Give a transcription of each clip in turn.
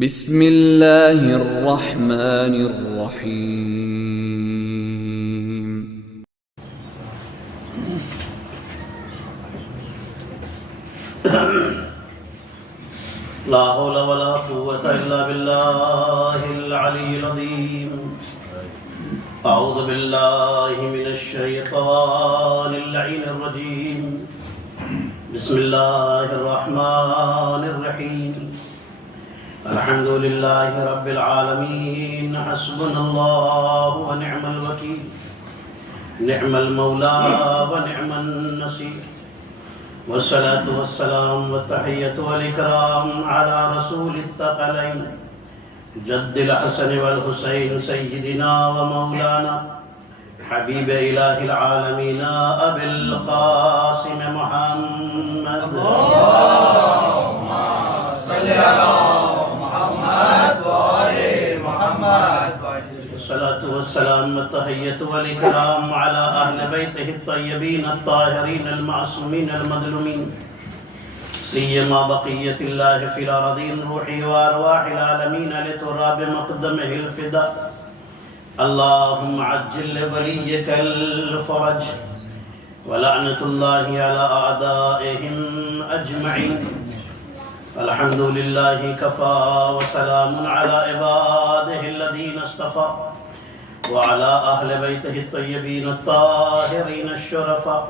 بسم اللہ الرحمن الرحیم۔ لا حول ولا قوة إلا بالله العلي العظيم۔ أعوذ بالله من الشيطان اللعين الرجيم۔ بسم الله الرحمن الرحيم۔ الحمد لله رب العالمين، حسبنا الله ونعم الوكيل، نعم المولى ونعم النصير، والصلاة والسلام والتحية والإكرام على رسول الثقلين جد الحسن والحسين سيدنا ومولانا حبيب إله العالمين أبي القاسم محمد، اللهم صل على محمد وآل محمد، والصلاة والسلام والتحية والإكرام على أهل بيته الطيبين الطاهرين المعصومين المظلومين، سيما بقية الله في الأرضين، روحي وأرواح العالمين لتراب مقدمه الفداء، اللهم عجل لوليك الفرج، ولعنة الله على أعدائهم أجمعين، الحمد لله كفى وسلام على عباده الذين اصطفى، وعلى أهل بيته الطيبين الطاهرين الشرفاء،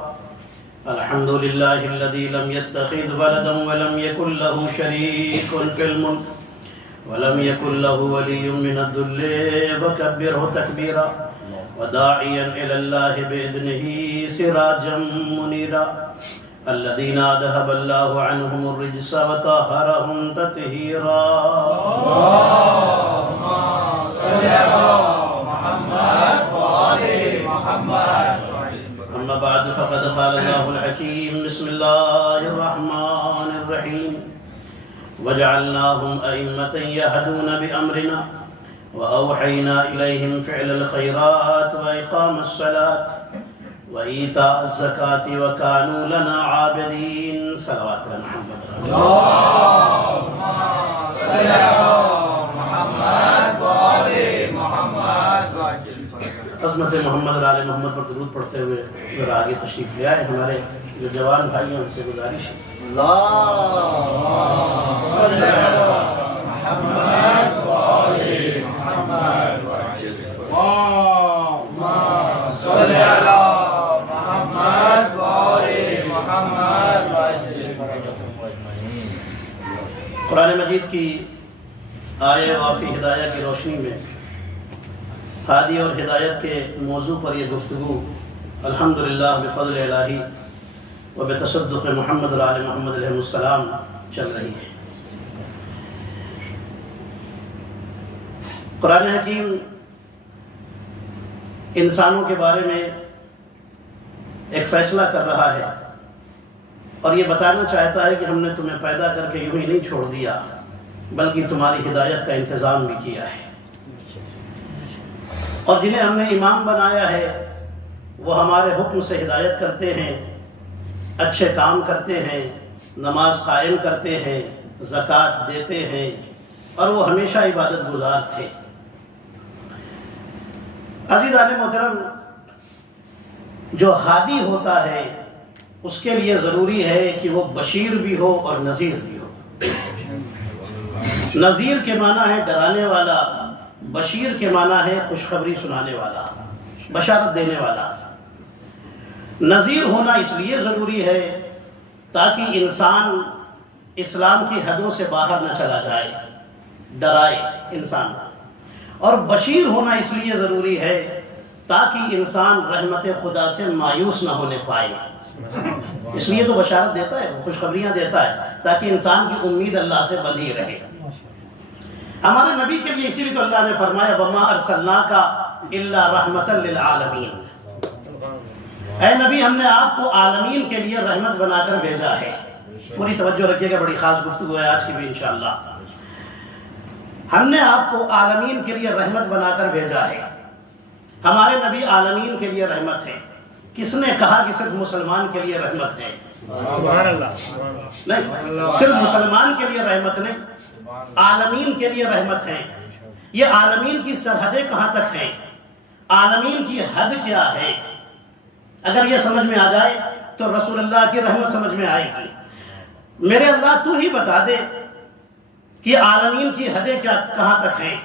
الحمد لله الذي لم يتخذ ولدا ولم يكن له شريك في الملك ولم يكن له ولي من الذل وكبره تكبيرا، وداعيا إلى الله بإذنه سراجا منيرا، الذين أذهب الله عنهم الرجس وطهرهم تطهيرا، اللهم صل على محمد وآل محمد، أما بعد فقد قال الله الحكيم، بسم الله الرحمن الرحيم، وجعلناهم أئمة يهدون بأمرنا وأوحينا إليهم فعل الخيرات وإقام الصلاة وإيتاء الزكاة وكانوا لنا عابدين، صلوات على محمد، اللهم صل على محمد وآل محمد، عظمت محمد اور آل محمد پر درود پڑھتے ہوئے ذرا آگے تشریف لے آئے۔ ہمارے جو جوان بھائی ہیں ان سے گزارش ہے، اللهم صل على محمد وآل محمد، اللهم صل على قرآن مجید کی آیے وافی ہدایہ کی روشنی میں ہادی اور ہدایت کے موضوع پر یہ گفتگو الحمدللہ بفضل الہی و بتصدق محمد اور آل محمد علیہ السلام چل رہی ہے۔ قرآن حکیم انسانوں کے بارے میں ایک فیصلہ کر رہا ہے اور یہ بتانا چاہتا ہے کہ ہم نے تمہیں پیدا کر کے یوں ہی نہیں چھوڑ دیا بلکہ تمہاری ہدایت کا انتظام بھی کیا ہے، اور جنہیں ہم نے امام بنایا ہے وہ ہمارے حکم سے ہدایت کرتے ہیں، اچھے کام کرتے ہیں، نماز قائم کرتے ہیں، زکوٰۃ دیتے ہیں، اور وہ ہمیشہ عبادت گزار تھے۔ عزیزان محترم، جو ہادی ہوتا ہے اس کے لیے ضروری ہے کہ وہ بشیر بھی ہو اور نذیر بھی ہو۔ نذیر کے معنی ہے ڈرانے والا، بشیر کے معنی ہے خوشخبری سنانے والا، بشارت دینے والا۔ نذیر ہونا اس لیے ضروری ہے تاکہ انسان اسلام کی حدوں سے باہر نہ چلا جائے، ڈرائے انسان، اور بشیر ہونا اس لیے ضروری ہے تاکہ انسان رحمت خدا سے مایوس نہ ہونے پائے۔ اس لیے تو بشارت دیتا ہے، خوشخبریاں دیتا ہے تاکہ انسان کی امید اللہ سے بندھی رہے۔ ہمارے نبی کے لیے اسی لیے تو اللہ نے فرمایا وَمَا أَرْسَلْنَاكَ إِلَّا رَحْمَةً لِلْعَالَمِينَ، اے نبی ہم نے آپ کو عالمین کے لیے رحمت بنا کر بھیجا ہے۔ پوری توجہ رکھیے گا، بڑی خاص گفتگو ہے آج کی بھی انشاءاللہ۔ ہم نے آپ کو عالمین کے لیے رحمت بنا کر بھیجا ہے۔ ہمارے نبی عالمین کے لیے رحمت ہے۔ کس نے کہا کہ صرف مسلمان کے لیے رحمت ہے؟ سبحان اللہ، نہیں، صرف مسلمان کے لیے رحمت نہیں، عالمین کے لیے رحمت ہیں۔ یہ عالمین کی سرحدیں کہاں تک ہیں؟ عالمین کی حد کیا ہے؟ اگر یہ سمجھ میں آ جائے تو رسول اللہ کی رحمت سمجھ میں آئے گی۔ میرے اللہ تو ہی بتا دے کہ عالمین کی حدیں کیا کہاں تک ہیں۔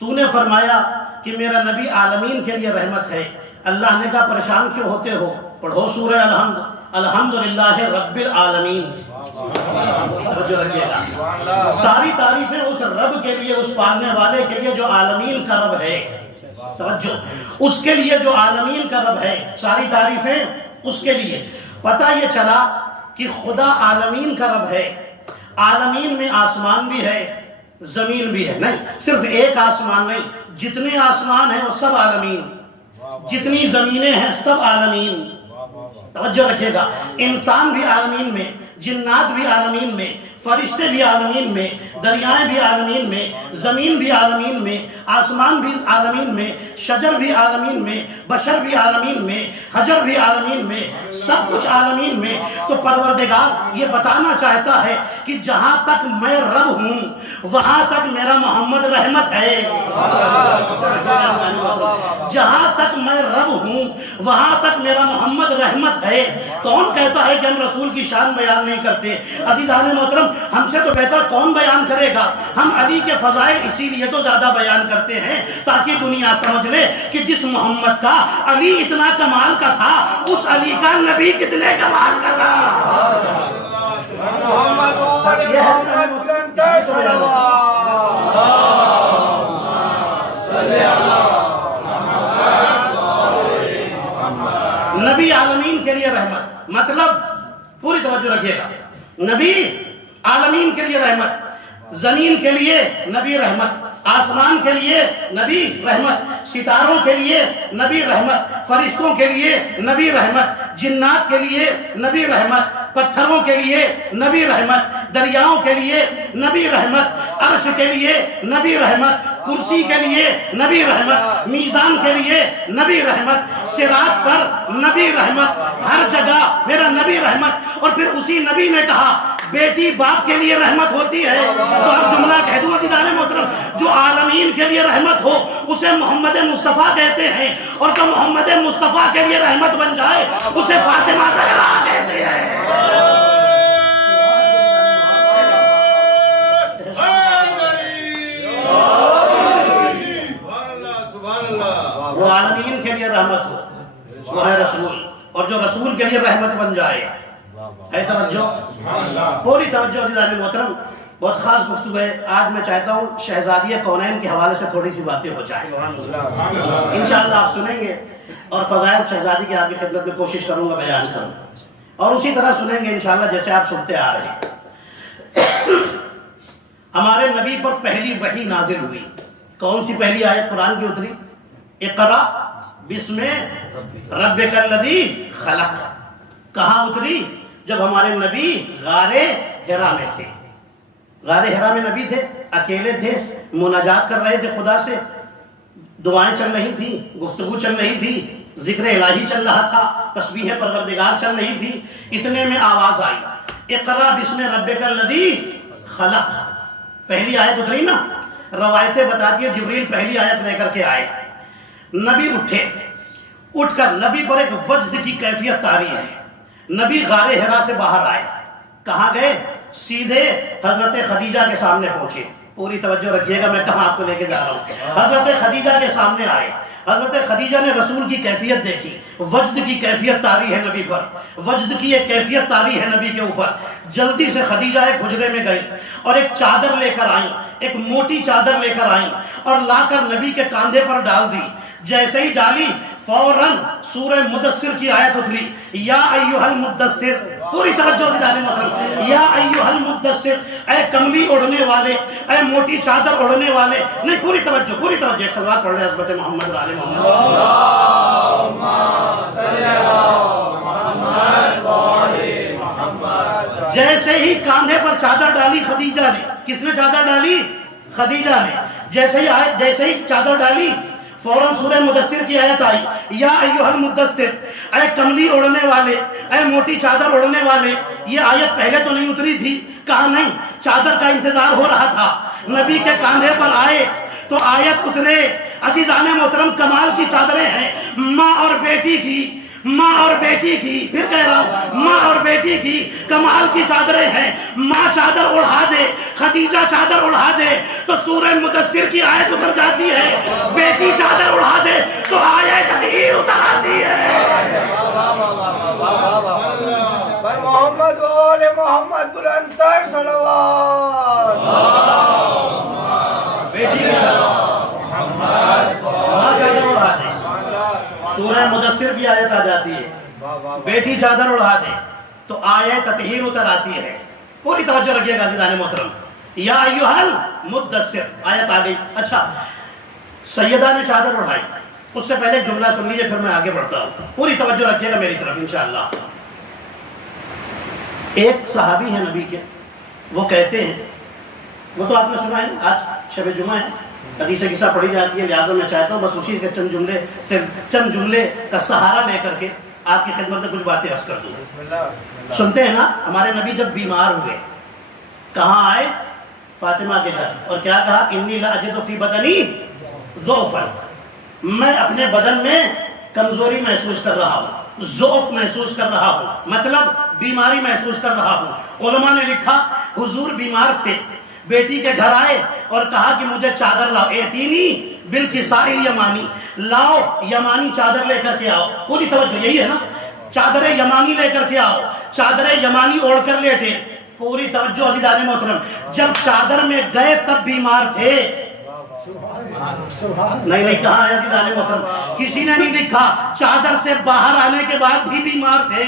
تو نے فرمایا کہ میرا نبی عالمین کے لیے رحمت ہے۔ اللہ نے کہا پریشان کیوں ہوتے ہو؟ پڑھو سورہ الحمد، الحمدللہ رب العالمین۔ توجہ رکھیے گا، ساری تعریفیں اس رب کے لیے، اس پالنے والے کے لیے جو عالمین کا رب ہے۔ توجہ، اس کے لیے جو عالمین کا رب ہے، ساری تعریفیں اس کے لیے۔ پتہ یہ چلا کہ خدا عالمین کا رب ہے۔ عالمین میں آسمان بھی ہے، زمین بھی ہے۔ نہیں، صرف ایک آسمان نہیں، جتنے آسمان ہیں وہ سب عالمین، جتنی زمینیں ہیں سب عالمین۔ توجہ رکھیے گا، انسان بھی عالمین میں، جنات بھی عالمین میں، فرشتے بھی عالمین میں، دریائیں بھی عالمین میں، زمین بھی عالمین میں، آسمان بھی عالمین میں، شجر بھی عالمین میں، بشر بھی عالمین میں، حجر بھی عالمین میں، سب کچھ عالمین میں۔ تو پروردگار یہ بتانا چاہتا ہے کہ جہاں تک میں رب ہوں وہاں تک میرا محمد رحمت ہے۔ جہاں تک میں رب ہوں وہاں تک میرا محمد رحمت ہے۔ کون کہتا ہے کہ ہم رسول کی شان بیان نہیں کرتے؟ عزیزان محترم، ہم سے تو بہتر کون بیان کرے گا؟ ہم علی کے فضائل اسی لیے تو زیادہ بیان کرتے ہیں تاکہ دنیا سمجھ لے کہ جس محمد کا علی اتنا کمال کا تھا، اس علی کا نبی کتنے کمال کا تھا۔ نبی عالمین کے لیے رحمت، مطلب پوری توجہ رکھیے گا، نبی عالمین کے لیے رحمت، زمین کے لیے نبی رحمت، آسمان کے لیے نبی رحمت، ستاروں کے لیے نبی رحمت، فرشتوں کے لیے نبی رحمت، جنات کے لیے نبی رحمت، پتھروں کے لیے نبی رحمت، دریاؤں کے لیے نبی رحمت، عرش کے لیے نبی رحمت، کرسی کے لیے نبی رحمت، میزان کے لیے نبی رحمت، صراط پر نبی رحمت، ہر جگہ میرا نبی رحمت۔ اور پھر اسی نبی نے کہا بیٹی باپ کے لیے رحمت ہوتی ہے۔ تو اب جملہ کہہ دوں عزیزان محترم، جو عالمین کے لیے رحمت ہو اسے محمد مصطفیٰ کہتے ہیں، اور جو محمد مصطفیٰ کے لیے رحمت بن جائے اسے فاطمہ زہرا کہتے ہیں۔ وہ عالمین کے لیے رحمت ہو وہ ہے رسول، اور جو رسول کے لیے رحمت بن جائے ہے توجہ، پوری توجہ عزیزان محترم۔ بہت خاص گفتگو ہے آج، میں چاہتا ہوں شہزادی کونین کے حوالے سے تھوڑی سی باتیں ہو جائیں، انشاءاللہ آپ سنیں گے، اور فضائل شہزادی کی آپ کی خدمت میں کوشش کروں گا بیان کروں، اور اسی طرح سنیں گے انشاءاللہ جیسے آپ سنتے آ رہے ہیں۔ ہمارے نبی پر پہلی وحی نازل ہوئی، کون سی پہلی آیت قرآن کی اتری؟ اقرا بسم ربک الذی خلق۔ کہاں اتری؟ جب ہمارے نبی غار حرا میں تھے۔ غار حرا میں نبی تھے، اکیلے تھے، مناجات کر رہے تھے خدا سے، دعائیں چل رہی تھی، گفتگو چل رہی تھی، ذکر الہی چل رہا تھا، تسبیح پروردگار چل رہی تھی۔ اتنے میں آواز آئی، اقرا بسم ربک الذی خلق۔ پہلی آیت اتری نا، روایتیں بتاتی ہیں جبریل پہلی آیت لے کر کے آئے، نبی اٹھے، اٹھ کر نبی پر ایک وجد کی کیفیت طاری ہے۔ نبی غار حرا سے باہر آئے، کہاں گئے؟ سیدھے حضرت خدیجہ کے سامنے پہنچے۔ پوری توجہ رکھیے گا میں کہاں آپ کو لے کے جا رہا ہوں۔ حضرت خدیجہ کے سامنے آئے، حضرت خدیجہ نے رسول کی کیفیت دیکھی، وجد کی کیفیت طاری ہے نبی پر، وجد کی ایک کیفیت طاری ہے نبی کے اوپر۔ جلدی سے خدیجہ ایک حجرے میں گئی اور ایک چادر لے کر آئیں، ایک موٹی چادر لے کر آئیں اور لا کر نبی کے کاندھے پر ڈال دی۔ جیسے ہی ڈالی فوراً سورہ مدثر کی آیت اتری، یا ایھا المدثر۔ پوری توجہ سے جانے محترم، یا ایھا المدثر، اے کملی اڑنے والے، اے موٹی چادر اڑنے والے۔ نہیں، پوری توجہ، پوری توجہ، ایک صلوات پڑھ لیں حضرت محمد و آل محمد۔ اللہم صلی علی محمد و آل محمد۔ جیسے ہی کاندھے پر چادر ڈالی خدیجہ نے، کس نے چادر ڈالی؟ خدیجہ نے۔ جیسے ہی چادر ڈالی فوراً سورہ مدثر کی آیت آئی، یا ایھا المدثر، اے کملی اڑنے والے، اے موٹی چادر اڑنے والے۔ یہ آیت پہلے تو نہیں اتری تھی، کہا نہیں، چادر کا انتظار ہو رہا تھا۔ نبی کے کاندھے پر آئے تو آیت اترے. عزیزان محترم کمال کی چادریں ہیں ماں اور بیٹی کی، ماں اور بیٹی کی، پھر کہہ رہا ہوں ماں اور بیٹی کی کمال کی چادریں ہیں. ماں چادر اڑا دے، خدیجہ چادر اڑا دے تو سورہ مدثر کی آیت اتر جاتی ہے. بیٹی چادر اڑا دے تو آیت تطہیر اتر آتی ہے. محمد و آل محمد بلند تر صلوات. بیٹی کی ماں چادر اڑا دے، سورہ مدثر کی آیت آ جاتی ہے. بیٹی چادر اڑا دے تو آیت تطہیر اتر آتی ہے. پوری توجہ رکھیے گا عزیزان محترم. یا ایھا المدثر آیت آ گئی. اچھا سیدہ نے چادر اڑائی، اس سے پہلے ایک جملہ سن لیجئے پھر میں آگے بڑھتا ہوں. پوری توجہ رکھیے گا میری طرف انشاءاللہ. ایک صحابی ہیں نبی کے، وہ کہتے ہیں، وہ تو آپ نے سنا ہے نا، آج شب جمعہ ہے، حدیث قصہ پڑھی جاتی ہے، لہٰذا میں چاہتا ہوں بس اسی کے چند جملے کا سہارا لے کر کے آپ کی خدمت میں کچھ باتیں عرض کر دوں. سنتے ہیں نا، ہمارے نبی جب بیمار ہوئے کہاں آئے؟ فاطمہ کے گھر، اور کیا کہا؟ انی لاجد فی بدنی ضعفا، میں اپنے بدن میں کمزوری محسوس کر رہا ہوں، ضعف محسوس کر رہا ہوں، مطلب بیماری محسوس کر رہا ہوں. علماء نے لکھا حضور بیمار تھے، بیٹی کے گھر آئے اور کہا کہ مجھے چادر لاؤ. ایتینی بالکساء الیمانی، لاؤ یمانی چادر لے کر کے آؤ. پوری توجہ، یہی ہے نا، چادر یمانی لے کر کے آؤ. چادر یمانی اوڑھ کر لیٹے. پوری توجہ عزیزان محترم، جب چادر میں گئے تب بیمار تھے. نہیں کہاں ہے عزیزان محترم؟ کسی نے نہیں لکھا چادر سے باہر آنے کے بعد بھی بیمار تھے.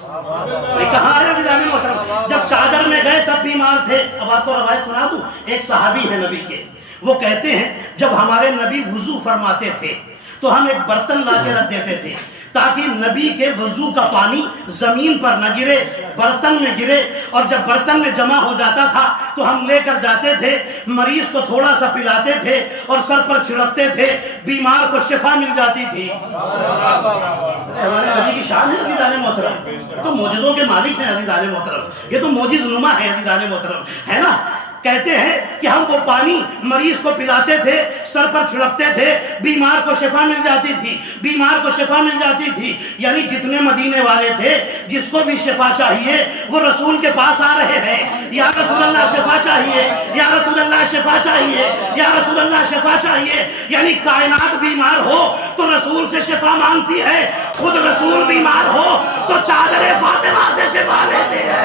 کہاں ہے عزیزان محترم؟ جب چادر میں گئے تب بیمار تھے. اب آپ کو روایت سنا دوں. ایک صحابی ہے نبی کے، وہ کہتے ہیں جب ہمارے نبی وضو فرماتے تھے تو ہم ایک برتن لا کے رکھ دیتے تھے تاکہ نبی کے وضو کا پانی زمین پر نہ گرے، برتن میں گرے. اور جب برتن میں جمع ہو جاتا تھا تو ہم لے کر جاتے تھے، مریض کو تھوڑا سا پلاتے تھے اور سر پر چھڑکتے تھے، بیمار کو شفا مل جاتی تھی. ہمارے نبی کی شان ہے عزیزان محترم، تو معجزوں کے مالک ہیں عزیزان محترم. یہ تو معجز نما ہے عزیزان محترم، ہے نا. کہتے ہیں کہ ہم وہ پانی مریض کو پلاتے تھے، سر پر چھڑکتے تھے، بیمار کو شفا مل جاتی تھی، بیمار کو شفا مل جاتی تھی. یعنی جتنے مدینے والے تھے جس کو بھی شفا چاہیے وہ رسول کے پاس آ رہے ہیں. یا رسول اللہ شفا چاہیے، یا رسول اللہ شفا چاہیے، یا رسول اللہ شفا چاہیے. یعنی کائنات بیمار ہو تو رسول سے شفا مانگتی ہے، خود رسول بیمار ہو تو چادر فاطمہ سے شفا لیتے ہیں.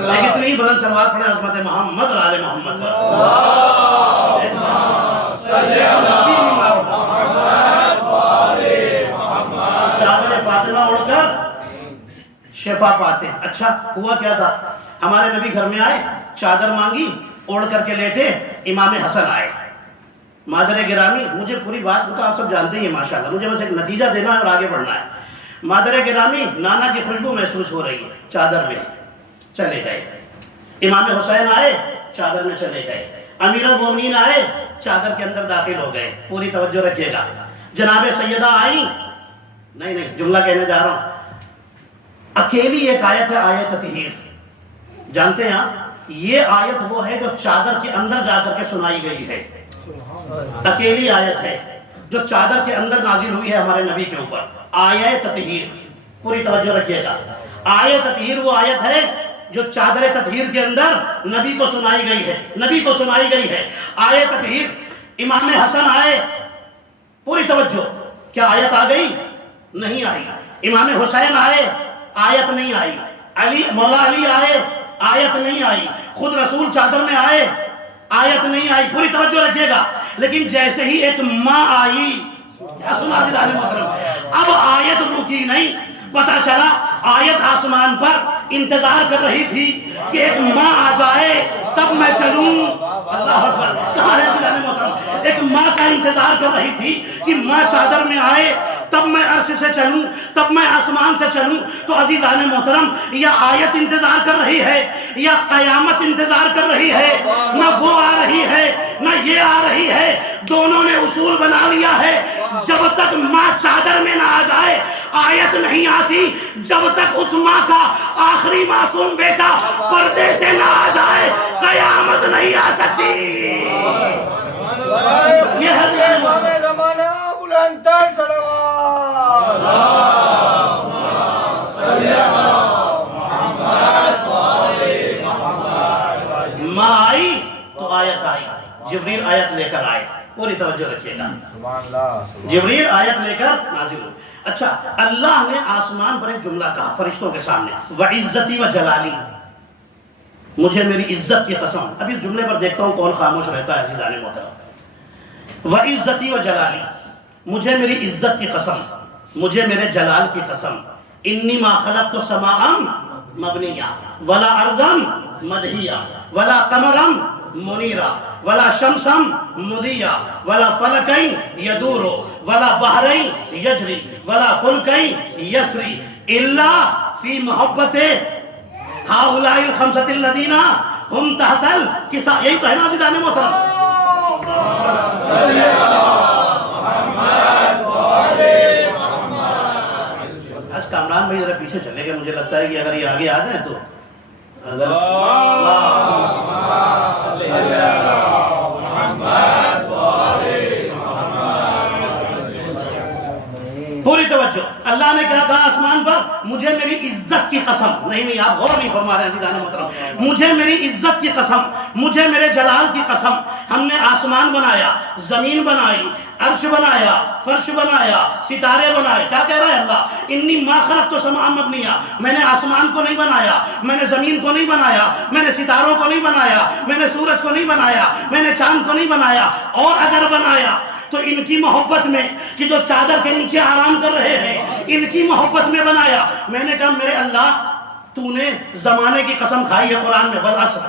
لیکن اتنی بلند سلوات پڑھیں عظمت محمد اور آل محمد. چادر فاطمہ اڑ کر شفا پاتے ہیں. اچھا ہوا کیا تھا؟ ہمارے نبی گھر میں آئے، چادر مانگی، اوڑھ کر کے لیٹے. امام حسن آئے. مادر گرامی، مجھے پوری بات تو آپ سب جانتے ہی ہیں ماشاءاللہ، مجھے بس ایک نتیجہ دینا ہے اور آگے بڑھنا ہے. مادر گرامی، نانا کی خوشبو محسوس ہو رہی ہے چادر میں، چلے گئے. امام حسین آئے، چادر میں چلے گئے. امیر المومنین آئے، چادر کے اندر داخل ہو گئے. پوری توجہ رکھیے گا. جناب سیدہ آئیں، نہیں جملہ کہنے جا رہا ہوں. اکیلی ایک آیت ہے، آیت تطہیر. جانتے ہیں آپ یہ آیت وہ ہے جو چادر کے اندر جا کر کے سنائی گئی ہے. اکیلی آیت ہے جو چادر کے اندر نازل ہوئی ہے ہمارے نبی کے اوپر، آیت تطہیر. پوری توجہ رکھیے گا. آیت تطہیر وہ آیت ہے جو چادر تطہیر کے اندر نبی کو سنائی گئی ہے، نبی کو سنائی گئی ہے. آیت تطہیر. امام حسن آئے، پوری توجہ. کیا آیت آ گئی؟ نہیں آئی. امام حسین آئے، آیت نہیں آئی. علی، مولا علی آئے، آیت نہیں آئی. خود رسول چادر میں آئے، آیت نہیں آئی. پوری توجہ رکھیے گا. لیکن جیسے ہی ایک ماں آئی، کیا سنا عزیزان محترم، اب آیت رکی نہیں. پتا چلا آیت آسمان پر انتظار کر رہی تھی کہ ایک ماں آ جائے تب میں چلوں. اللہ اکبر. کہاں ہے عزیزان محترم؟ ایک ماں کا انتظار کر رہی تھی کہ ماں چادر میں آئے تب میں عرش سے چلوں، تب میں آسمان سے چلوں۔ تو عزیزان محترم، یا آیت انتظار کر رہی ہے یا قیامت انتظار کر رہی ہے، نہ وہ آ رہی ہے نہ یہ آ رہی ہے، دونوں نے اصول بنا لیا ہے، جب تک ماں چادر میں نہ آ جائے آیت نہیں آتی، جب تک اس ماں کا آخری معصوم بیٹا پردے سے نہ آ جائے قیامت نہیں آ سکتی۔ یہ ہے زمانہ بلند تر صلوات۔ ماں آئی تو آیت آئی، جبریل آیت لے کر آئے، پوری توجہ رکھیے گا۔ جبریل آیت لے کر نازل ہوئے۔ اچھا، اللہ نے آسمان پر ایک جملہ کہا فرشتوں کے سامنے، وَعِزَّتِي وَجَلَالِي، مجھے میری عزت کی قسم۔ اب اس جملے پر دیکھتا ہوں کون خاموش رہتا ہے عزیزان محترم۔ وَعِزَّتِي وَجَلَالِي، مجھے میری عزت کی قسم، مجھے میرے جلال کی قسم، انی ما خلقت سماء مبنیہ ولا ارضا مدحیہ ولا قمرا منیرا ولا شمسا مضیہ ولا فلکین یدور ولا بحرین یجری ولا فلکین یسری الا فی محبت ہؤلاء الخمسۃ الذین ہم تحت الکساء۔ یہی تو ہے نا عزیزان محترم؟ آج کامران بھائی ذرا پیچھے چلے گئے، مجھے لگتا ہے کہ اگر یہ آگے آ جائیں تو پوری توجہ۔ اللہ نے کیا کہا آسمان پر؟ مجھے میری عزت کی قسم، نہیں آپ غور نہیں فرما رہے ہیں عزیزان محترم، مجھے میری عزت کی قسم، مجھے میرے جلال کی قسم، ہم نے آسمان بنایا، زمین بنائی، عرش بنایا، فرش بنایا، ستارے بنائے۔ کیا کہہ رہا ہے اللہ؟ انی ما خلقت سماء مبنیہ، میں نے آسمان کو نہیں بنایا، میں نے زمین کو نہیں بنایا، میں نے ستاروں کو نہیں بنایا، میں نے سورج کو نہیں بنایا، میں نے چاند کو نہیں بنایا، اور اگر بنایا تو ان کی محبت میں کہ جو چادر کے نیچے آرام کر رہے ہیں ان کی محبت میں بنایا۔ میں نے کہا میرے اللہ تو نے زمانے کی قسم کھائی ہے قرآن میں، والعصر،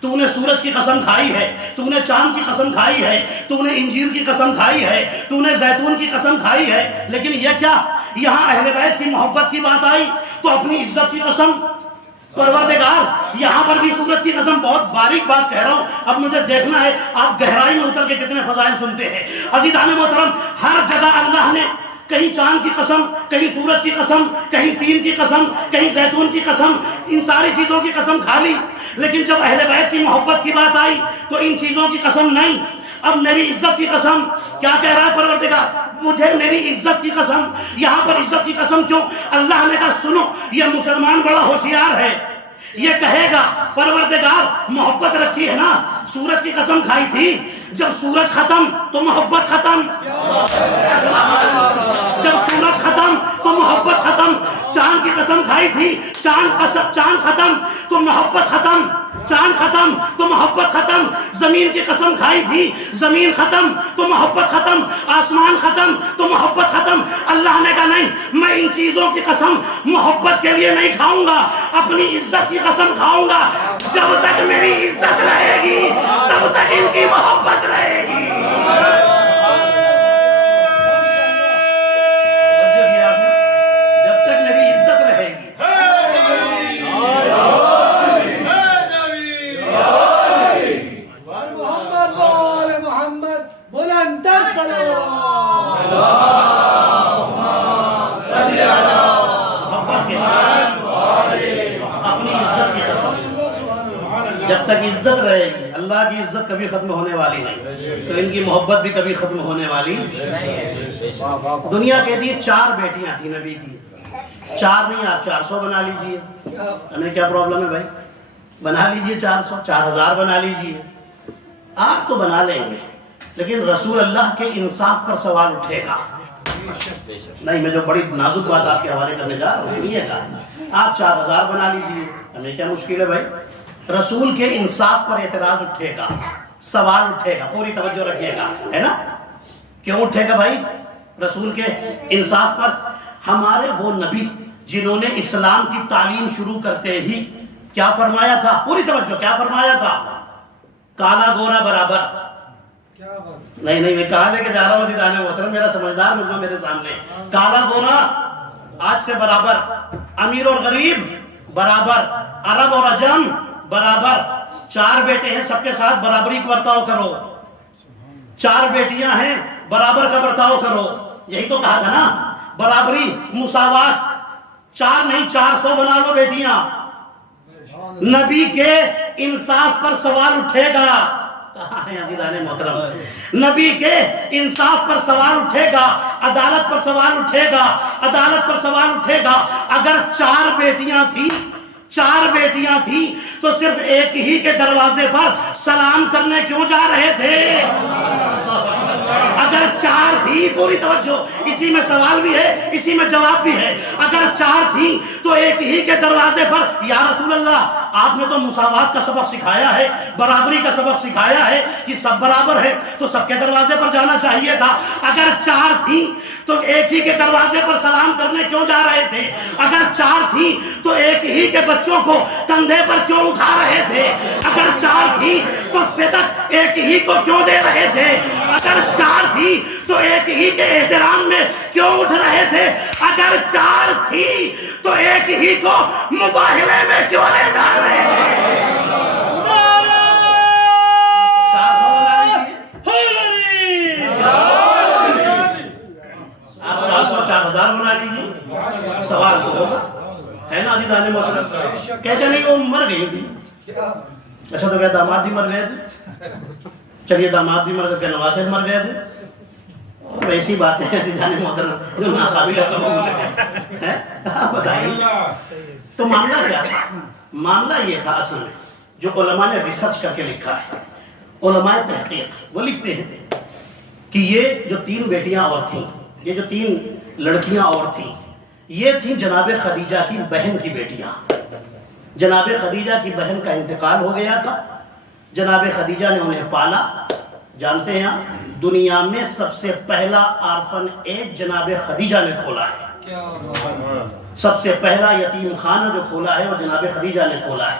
تو نے سورج کی قسم کھائی ہے، تو نے چاند کی قسم کھائی ہے، تو نے انجیر کی قسم کھائی ہے، تو نے زیتون کی قسم کھائی ہے، لیکن یہ کیا؟ یہاں اہل بیت کی محبت کی بات آئی تو اپنی عزت کی قسم پروردگار۔ یہاں پر بھی سورج کی قسم، بہت باریک بات کہہ رہا ہوں، اب مجھے دیکھنا ہے آپ گہرائی میں اتر کے کتنے فضائل سنتے ہیں۔ عزیزان محترم، ہر جگہ اللہ نے کہیں چاند کی قسم، کہیں سورج کی قسم، کہیں تین کی قسم، کہیں زیتون کی قسم، ان ساری چیزوں کی قسم کھا لی، لیکن جب اہل بیت کی محبت کی بات آئی تو ان چیزوں کی قسم نہیں۔ اب میری عزت کی قسم، کیا کہہ رہا ہے پروردگار؟ مجھے میری عزت کی قسم۔ یہاں پر عزت کی قسم کیوں؟ اللہ نے کہا سنو، یہ مسلمان بڑا ہوشیار ہے، یہ کہے گا پروردگار محبت رکھی ہے نا، سورج کی قسم کھائی تھی، جب سورج ختم تو محبت ختم، جب سورج ختم تو محبت ختم، چاند کی قسم کھائی تھی، چاند ختم تو محبت ختم، چاند ختم تو محبت ختم، زمین کی قسم کھائی تھی، زمین ختم تو محبت ختم، آسمان ختم تو محبت ختم۔ اللہ نے کہا نہیں، میں ان چیزوں کی قسم محبت کے لیے نہیں کھاؤں گا، اپنی عزت کی قسم کھاؤں گا۔ جب تک میری عزت رہے گی تب تک ان کی محبت رہے گی۔ جب تک میری عزت رہے گی، جب تک عزت رہے گی، اللہ کی عزت کبھی ختم ہونے والی نہیں، تو ان کی محبت بھی کبھی ختم ہونے والی نہیں۔ دنیا کہتی ہے 4 بیٹیاں تھیں نبی کی، 4 نہیں آپ 400 بنا لیجئے، ہمیں کیا پرابلم ہے بھائی؟ بنا لیجئے 400، 4000 بنا لیجئے، آپ تو بنا لیں گے، لیکن رسول اللہ کے انصاف پر سوال اٹھے گا۔ نہیں، میں جو بڑی نازک بات آپ کے حوالے کرنے جا رہا ہوں سنیے گا، آپ 4000 بنا لیجئے، ہمیں کیا مشکل ہے بھائی؟ رسول کے انصاف پر اعتراض اٹھے گا، سوال اٹھے گا، پوری توجہ رکھیے گا، ہے نا؟ کیوں اٹھے گا بھائی؟ رسول کے انصاف پر ہمارے وہ نبی جنہوں نے اسلام کی تعلیم شروع کرتے ہی کیا فرمایا تھا؟ پوری توجہ، کیا فرمایا تھا؟ کالا گورا برابر، نہیں میں کہاں لے کے جا رہا ہوں عزیزان محترم، میرا سمجھدار مجمع میرے سامنے، کالا گورا آج سے برابر، امیر اور غریب برابر، عرب اور عجم برابر، 4 بیٹے ہیں سب کے ساتھ برابری کا برتاؤ کرو، 4 بیٹیاں ہیں برابر کا برتاؤ کرو، یہی تو کہا تھا نا، برابری مساوات، 4 نہیں 400 بنا لو بیٹیاں، نبی کے انصاف پر سوال اٹھے گا، کہاں ہیں عزیزان محترم، نبی کے انصاف پر سوال اٹھے گا، عدالت پر سوال اٹھے گا، عدالت پر سوال اٹھے گا، اگر 4 بیٹیاں تھیں تو صرف ایک ہی کے دروازے پر سلام کرنے کیوں جا رہے تھے؟ اگر 4 تھی، پوری توجہ، اسی میں سوال بھی ہے اسی میں جواب بھی ہے، اگر 4 تھی تو ایک ہی کے دروازے پر، یا رسول اللہ آپ نے تو مساوات کا سبق سکھایا ہے، برابری کا سبق سکھایا ہے کہ سب برابر ہے تو سب کے دروازے پر جانا چاہیے تھا، اگر 4 تھی تو ایک ہی کے دروازے پر سلام کرنے کیوں جا رہے تھے؟ اگر 4 تھی تو ایک ہی کے بچوں کو کندھے پر کیوں اٹھا رہے تھے؟ اگر 4 تھی تو فدق ایک ہی کو کیوں دے رہے تھے؟ اگر 4 تھی تو ایک ہی کے احترام میں کیوں اٹھ رہے تھے؟ اگر 4 تھی تو ایک ہی کو مباہلے میں کیوں لے جا رہے تھے؟ آپ 400 4000 بنا لیجیے، سوال تو ہوگا ہے نا عزیزان محترم؟ کہتے نہیں وہ مر گئی تھی، اچھا تو کیا داماد بھی مر گئے تھے؟ چلیے داماد بھی مر گئے، نواسے مر گئے تھے، تو ایسی باتیں ہیں عزیزان محترم جو ناقابل قبول ہے، آپ بتائیے تو معاملہ کیا تھا؟ معاملہ یہ تھا اصل میں جو علماء نے ریسرچ کر کے لکھا ہے، علماء تحقیق، وہ لکھتے ہیں کہ یہ جو 3 بیٹیاں اور تھیں، یہ جو 3 لڑکیاں اور تھیں، یہ تھیں جناب خدیجہ کی بہن کی بیٹیاں۔ جناب خدیجہ کی بہن کا انتقال ہو گیا تھا، جناب خدیجہ نے انہیں پالا، جانتے ہیں دنیا میں سب سے پہلا آرفن ایج جناب خدیجہ نے کھولا ہے، سب سے پہلا یتیم خانہ جو کھولا ہے وہ جناب خدیجہ نے کھولا ہے۔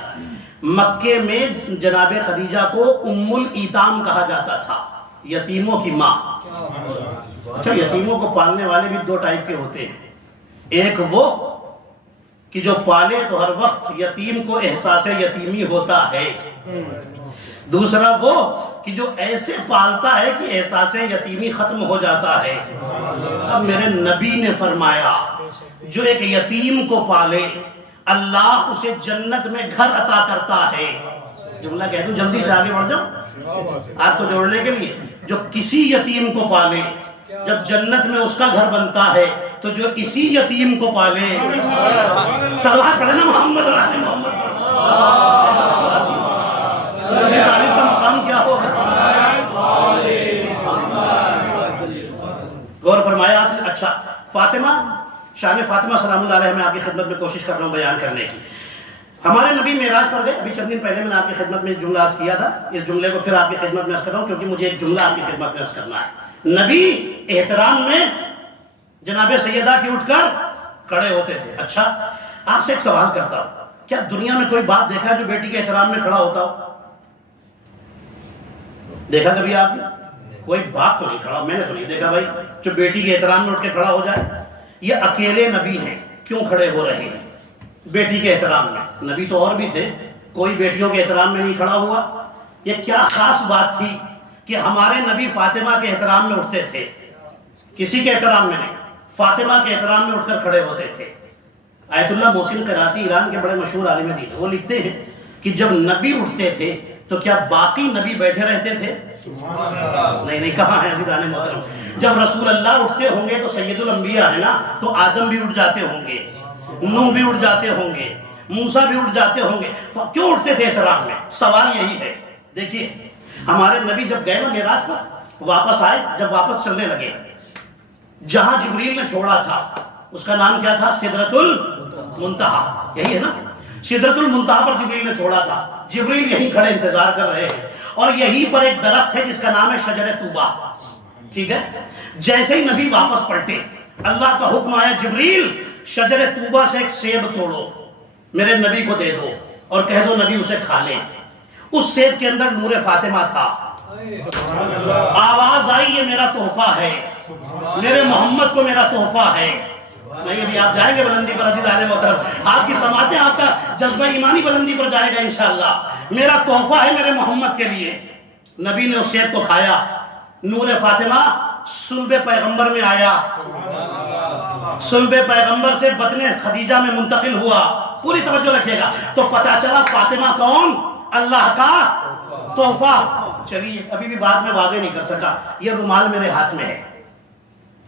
مکے میں جناب خدیجہ کو ام الایتام کہا جاتا تھا، یتیموں کی ماں۔ اچھا یتیموں کو پالنے والے بھی 2 ٹائپ کے ہوتے ہیں، ایک وہ کہ جو پالے تو ہر وقت یتیم کو احساس یتیمی ہوتا ہے، دوسرا وہ کہ جو ایسے پالتا ہے کہ احساس یتیمی ختم ہو جاتا ہے۔ اب میرے نبی نے فرمایا جو ایک یتیم کو پالے اللہ اسے جنت میں گھر عطا کرتا ہے۔ جملہ کہہ دوں جلدی سے آگے بڑھ جاؤ آپ کو جوڑنے کے لیے، جو کسی یتیم کو پالے جب جنت میں اس کا گھر بنتا ہے، تو جو اسی یتیم کو پالے، سلوات پڑھے نا محمد اور آل محمد، تعریف کا مقام کیا ہوگا؟ غور فرمایا آپ نے؟ اچھا فاطمہ، شان فاطمہ سلام اللہ علیہ میں آپ کی خدمت میں کوشش کر رہا ہوں بیان کرنے کی۔ ہمارے نبی معراج پر گئے، ابھی چند دن پہلے میں نے آپ کی خدمت میں ایک جملہ عرض کیا تھا، اس جملے کو پھر آپ کی خدمت میں عرض کر رہا ہوں کیونکہ مجھے ایک جملہ آپ کی خدمت میں عرض کرنا ہے۔ نبی احترام میں جناب سیدہ کی اٹھ کر کھڑے ہوتے تھے۔ اچھا آپ سے ایک سوال کرتا ہوں، کیا دنیا میں کوئی باپ دیکھا جو بیٹی کے احترام میں کھڑا ہوتا ہو؟ دیکھا کبھی آپ نے؟ کوئی باپ تو نہیں کھڑا، میں نے تو نہیں دیکھا بھائی جو بیٹی کے احترام میں اٹھ کے کھڑا ہو جائے۔ یہ اکیلے نبی ہیں، کیوں کھڑے ہو رہے ہیں بیٹی کے احترام میں؟ نبی تو اور بھی تھے، کوئی بیٹیوں کے احترام میں نہیں کھڑا ہوا۔ یہ کیا خاص بات تھی کہ ہمارے نبی فاطمہ کے احترام میں اٹھتے تھے؟ کسی کے احترام میں نہیں، فاطمہ کے احترام میں اٹھ کر کھڑے ہوتے تھے۔ آیت اللہ محسن قراتی ایران کے بڑے مشہور عالم دین، وہ لکھتے ہیں کہ جب نبی اٹھتے تھے تو کیا باقی نبی بیٹھے رہتے تھے؟ نہیں کہاں ہے عزیزان محترم؟ جب رسول اللہ اٹھتے ہوں گے تو سید الانبیاء ہے نا، تو آدم بھی اٹھ جاتے ہوں گے، نوح بھی اٹھ جاتے ہوں گے، موسیٰ بھی اٹھ جاتے ہوں گے۔ کیوں اٹھتے تھے احترام میں؟ سوال یہی ہے۔ دیکھیے ہمارے نبی جب گئے نا معراج پر، واپس آئے، جب واپس چلنے لگے، جہاں جبریل نے چھوڑا تھا اس کا نام کیا تھا؟ سدرۃ المنتہا، یہی ہے نا؟ سدرۃ المنتہا پر جبریل نے چھوڑا تھا، جبریل یہیں کھڑے انتظار کر رہے ہیں، اور یہیں پر ایک درخت ہے جس کا نام ہے شجر طوبہ، ٹھیک ہے؟ جیسے ہی نبی واپس پلٹے، اللہ کا حکم آیا جبریل شجر طوبہ سے ایک سیب توڑو، میرے نبی کو دے دو اور کہہ دو نبی اسے کھا لیں۔ اس سیب کے اندر نور فاطمہ تھا، آواز آئی یہ میرا تحفہ ہے، میرے محمد کو میرا تحفہ ہے. نہیں ابھی آپ جائیں گے بلندی پر عزیزان محترم، آپ کی سماعتیں، آپ کا جذبہ ایمانی بلندی پر جائے گا انشاءاللہ. میرا تحفہ ہے میرے محمد کے لیے. نبی نے اس سیب کو کھایا، نور فاطمہ صلب پیغمبر میں آیا، صلب پیغمبر سے بطن خدیجہ میں منتقل ہوا. پوری توجہ رکھیے گا. تو پتا چلا فاطمہ کون؟ اللہ کا تحفہ. چلیے ابھی بھی بات میں واضح نہیں کر سکا. یہ رومال میرے ہاتھ میں ہے،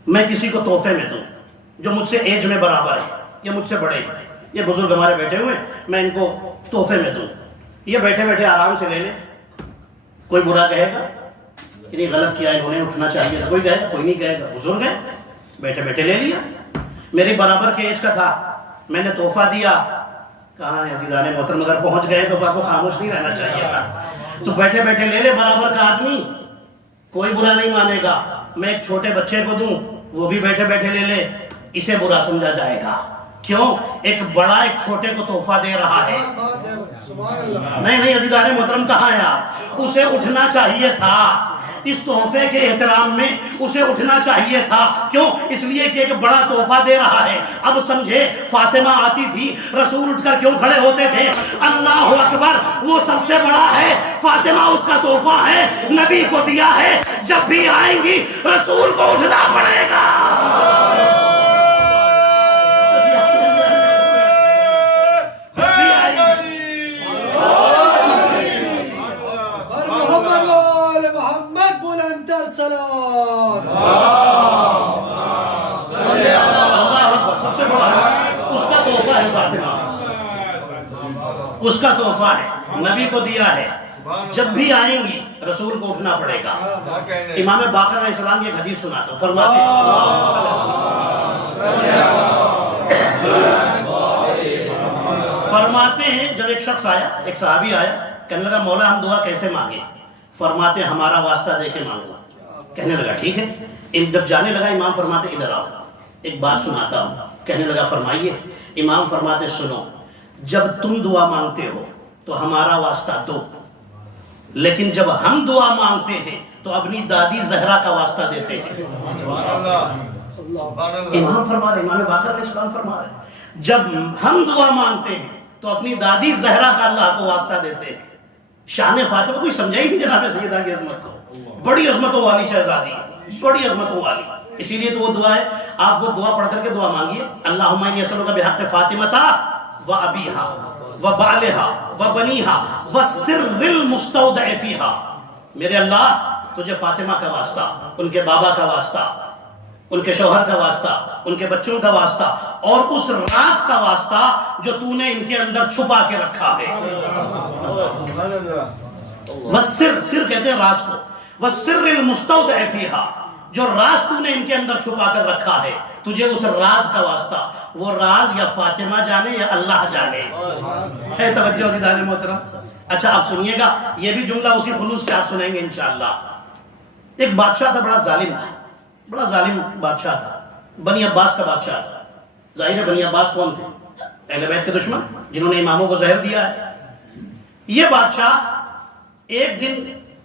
میں کسی کو تحفے میں دوں جو مجھ سے ایج میں برابر ہے، یہ مجھ سے بڑے ہیں، یہ بزرگ ہمارے بیٹھے ہوئے ہیں، میں ان کو تحفے میں دوں. یہ بیٹھے بیٹھے آرام سے لے لیں. کوئی برا کہے گا کہ نہیں غلط کیا انہوں نے، اٹھنا چاہیے تھا؟ کوئی کہے گا؟ کوئی نہیں کہے گا. بزرگ ہے، بیٹھے بیٹھے لے لیا. میری برابر کے ایج کا تھا، میں نے تحفہ دیا. کہاں ہے عزیزان محترم، اگر پہنچ گئے تو آپ کو خاموش نہیں رہنا چاہیے تھا. تو بیٹھے بیٹھے لے لے برابر کا آدمی، کوئی برا نہیں مانے گا. میں ایک چھوٹے بچے کو دوں، وہ بھی بیٹھے بیٹھے لے لے، اسے برا سمجھا جائے گا. کیوں؟ ایک بڑا ایک چھوٹے کو تحفہ دے رہا ہے. نہیں نہیں عزیزان محترم، کہاں ہے آپ؟ اسے اٹھنا چاہیے تھا. اس تحفے کے احترام میں اسے اٹھنا چاہیے تھا. کیوں؟ اس لیے کہ ایک بڑا تحفہ دے رہا ہے. اب سمجھے، فاطمہ آتی تھی، رسول اٹھ کر کیوں کھڑے ہوتے تھے؟ اللہ اکبر، وہ سب سے بڑا ہے، فاطمہ اس کا تحفہ ہے، نبی کو دیا ہے. جب بھی آئیں گی رسول کو اٹھنا پڑے گا. اس کا تحفہ ہے، نبی کو دیا ہے. جب بھی آئیں گی رسول کو اٹھنا پڑے گا. امام باقر علیہ السلام کی ایک حدیث سناتا ہوں. فرماتے ہیں جب ایک شخص آیا، ایک صحابی آیا، کہنے لگا مولا ہم دعا کیسے مانگے؟ فرماتے ہمارا واسطہ دے کے مانگو. کہنے لگا ٹھیک ہے. جب جانے لگا امام فرماتے ادھر آؤ، ایک بات سناتا ہوں. کہنے لگا فرمائیے. امام فرماتے سنو، جب تم دعا مانگتے ہو تو ہمارا واسطہ دو، لیکن جب ہم دعا مانگتے ہیں تو اپنی دادی زہرا کا واسطہ دیتے ہیں. امام فرما رہے، امام باقر علیہ السلام فرما رہے، جب ہم دعا مانگتے ہیں تو اپنی دادی زہرا کا اللہ کو واسطہ دیتے ہیں. شان فاطمہ کوئی سمجھا ہی نہیں جناب سیدہ کی عظمت کو. بڑی عظمتوں والی شہزادی، بڑی عظمتوں والی. اسی لیے تو وہ دعا ہے، آپ وہ دعا پڑھ کر کے دعا مانگیے. اللہم انی اسألک بحق فاطمہ و ابیہا و بالہا و بنیہا و سر المستودع فیہا. میرے اللہ تجھے فاطمہ کا واسطہ، ان کے بابا کا واسطہ، ان کے شوہر کا واسطہ، ان کے بچوں کا واسطہ، اور اس راز کا واسطہ جو تو نے ان کے اندر چھپا کے رکھا ہے. وَالسِّرْ، سر کہتے ہیں راز کو. وَالسِّرِّ الْمُسْتَوْدَعِ فِيهَا، جو راز تو نے ان کے اندر چھپا کر رکھا ہے، تجھے اس راز کا واسطہ. وہ راز یا فاطمہ جانے یا اللہ جانے. ہے توجہ عزیزان محترم. اچھا آپ سنیے گا، یہ بھی جملہ اسی خلوص سے آپ سنیں گے انشاءاللہ. ایک بادشاہ تھا، بڑا ظالم تھا، بڑا ظالم بادشاہ تھا. بنی عباس کا بادشاہ تھا. ظاہر ہے بنی عباس کون تھے؟ اہل بیت کے دشمن جنہوں نے اماموں کو زہر دیا ہے. یہ بادشاہ ایک دن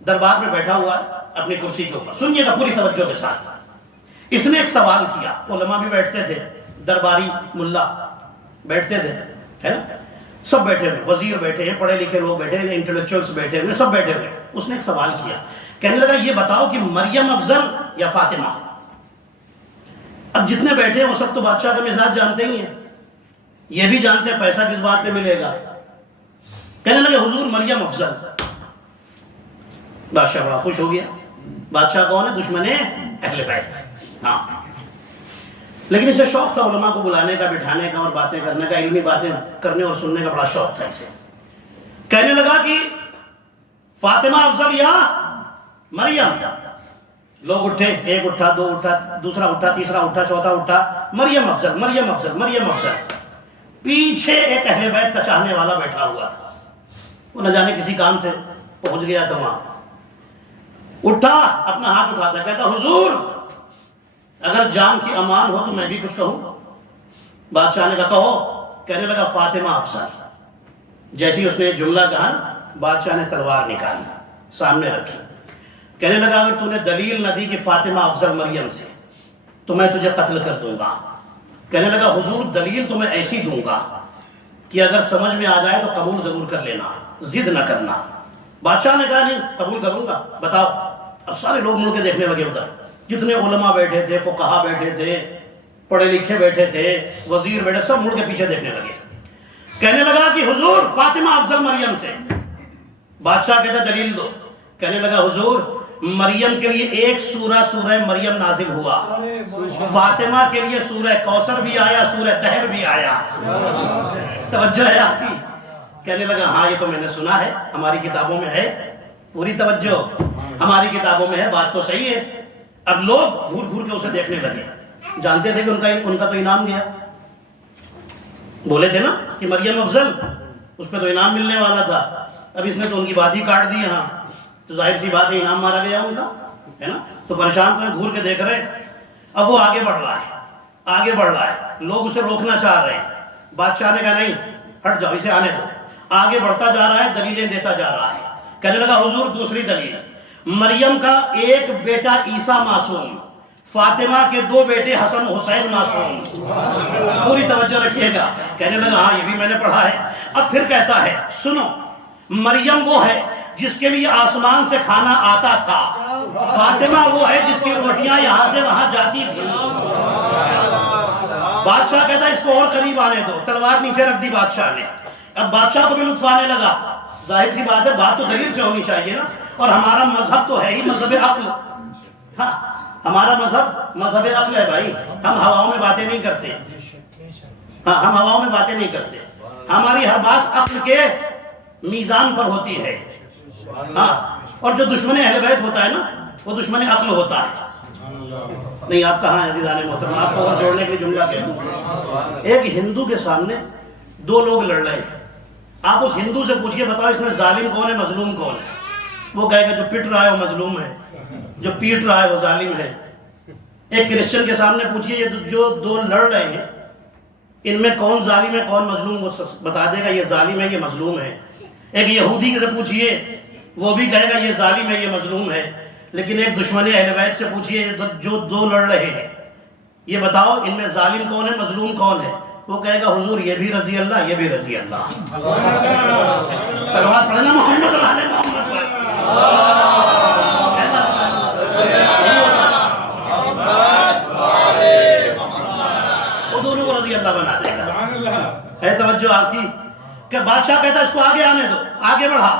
دربار میں بیٹھا ہوا ہے اپنی کرسی کے اوپر. سنیے گا پوری توجہ کے ساتھ. اس نے ایک سوال کیا. علماء بھی بیٹھتے تھے، درباری ملا بیٹھتے تھے، ہے نا، سب بیٹھے ہوئے، وزیر بیٹھے ہیں، پڑھے لکھے لوگ بیٹھے ہیں، انٹلیکچوئلز بیٹھے ہوئے، سب بیٹھے ہوئے. اس نے ایک سوال کیا. کہنے لگا یہ بتاؤ کہ مریم افضل یا فاطمہ؟ اب جتنے بیٹھے ہیں وہ سب تو بادشاہ کا مزاج جانتے ہی ہیں، یہ بھی جانتے ہیں پیسہ کس بات پہ ملے گا. کہنے لگے حضور مریم افضل. بادشاہ بڑا خوش ہو گیا. بادشاہ کون ہے؟ دشمن اہل بیت. ہاں، لیکن اسے شوق تھا علماء کو بلانے کا، بٹھانے کا اور باتیں کرنے کا، علمی باتیں کرنے اور سننے کا بڑا شوق تھا اسے. کہنے لگا کہ فاطمہ افضل یا مریم؟ لوگ اٹھے، ایک اٹھا، دو اٹھا، دوسرا اٹھا، تیسرا اٹھا، چوتھا اٹھا. مریم افضل، مریم افضل، مریم افضل. پیچھے ایک اہل بیت کا چاہنے والا بیٹھا ہوا تھا، وہ نہ جانے کسی کام سے پہنچ گیا تھا وہاں. اٹھا، اپنا ہاتھ اٹھاتا، کہتا حضور اگر جان کی امان ہو تو میں بھی کچھ کہوں. بادشاہ نے کہا کہو. کہنے لگا فاطمہ افضل. جیسے اس نے جملہ کہا، بادشاہ نے تلوار نکالی، سامنے رکھی. کہنے لگا اگر تو نے دلیل نہ دی کہ فاطمہ افضل مریم سے تو میں تجھے قتل کر دوں گا. کہنے لگا حضور دلیل تو میں ایسی دوں گا کہ اگر سمجھ میں آ جائے تو قبول ضرور کر لینا, ضد نہ کرنا. بادشاہ نے کہا نہیں قبول کروں گا, بتاؤ. اب سارے لوگ مڑ کے دیکھنے لگے ادھر, جتنے علماء بیٹھے تھے, فقہا بیٹھے تھے, پڑھے لکھے بیٹھے تھے, وزیر بیٹھے, سب مڑ کے پیچھے دیکھنے لگے. کہنے لگا کہ حضور فاطمہ افضل مریم سے. بادشاہ کہتا دلیل دو. کہنے لگا حضور مریم کے لیے ایک سورہ مریم نازل ہوا, فاطمہ کے لیے سورہ کوثر بھی آیا, سورہ دہر بھی آیا. توجہ ہے آپ کی؟ کہنے لگا ہاں یہ تو میں نے سنا ہے, ہماری کتابوں میں ہے, پوری توجہ, ہماری کتابوں میں ہے, بات تو صحیح ہے. اب لوگ گھور گھور کے اسے دیکھنے لگے, جانتے تھے کہ ان کا تو انعام گیا. بولے تھے نا کہ مریم افضل, اس پہ تو انعام ملنے والا تھا, اب اس نے تو ان کی بات ہی کاٹ دی. ہاں تو ظاہر سی بات ہے انعام مارا گیا ان کا, ہے نا. تو پریشان تو گھور کے دیکھ رہے. اب وہ آگے بڑھ رہا ہے, آگے بڑھ رہا ہے, لوگ اسے روکنا چاہ رہے ہیں. بادشاہ نے کہا نہیں ہٹ جاؤ, اسے آنے دو. آگے بڑھتا جا رہا ہے, دلیلیں دیتا جا رہا ہے. کہنے لگا حضور دوسری دلیل, مریم کا ایک بیٹا عیسیٰ معصوم, فاطمہ کے 2 بیٹے حسن حسین معصوم. پوری توجہ رکھیے گا. کہنے لگا ہاں یہ بھی میں نے پڑھا ہے. اب پھر کہتا ہے سنو, مریم وہ ہے جس کے لیے آسمان سے کھانا آتا تھا, فاطمہ وہ ہے جس کی روٹیاں یہاں سے وہاں جاتی تھی. بادشاہ کہتا ہے اس کو اور قریب آنے دو. تلوار نیچے رکھ دی بادشاہ نے. اب بادشاہ کو بھی لطف آنے لگا. ظاہر سی بات ہے بات تو دلیل سے ہونی چاہیے نا, اور ہمارا مذہب تو ہے ہی مذہب عقل. ہاں ہمارا مذہب عقل ہے بھائی, ہم ہواؤں میں باتیں نہیں کرتے. ہاں ہم ہواؤں میں باتیں نہیں کرتے, ہماری ہر بات عقل کے میزان پر ہوتی ہے. ہاں اور جو دشمن اہل بیت ہوتا ہے نا وہ دشمن عقل ہوتا ہے. نہیں آپ کہاں ہیں عزیزان محترم, آپ کو اور جوڑنے کے لیے جملہ کہہ. ایک ہندو کے سامنے 2 لوگ لڑ رہے ہیں. آپ اس ہندو سے پوچھئے بتاؤ اس میں ظالم کون ہے مظلوم کون ہے؟ وہ کہے گا جو پٹ رہا ہے وہ مظلوم ہے, جو پیٹ رہا ہے وہ ظالم ہے. ایک کرسچن کے سامنے پوچھئے یہ جو 2 لڑ رہے ہیں ان میں کون ظالم ہے کون مظلوم, وہ بتا دے گا یہ ظالم ہے یہ مظلوم ہے. ایک یہودی سے پوچھئے وہ بھی کہے گا یہ ظالم ہے یہ مظلوم ہے. لیکن ایک دشمن اہل بیت سے پوچھئے جو 2 لڑ رہے ہیں یہ بتاؤ ان میں ظالم کون ہے مظلوم کون ہے؟ وہ کہے گا حضور یہ بھی رضی اللہ یہ بھی رضی اللہ. صلوات پڑھنا محمد اور آل محمد پر. وہ دونوں کو رضی اللہ بنا دے گا. ہے توجہ آپ کی؟ کہ بادشاہ کہتا ہے اس کو آگے آنے دو. آگے بڑھا,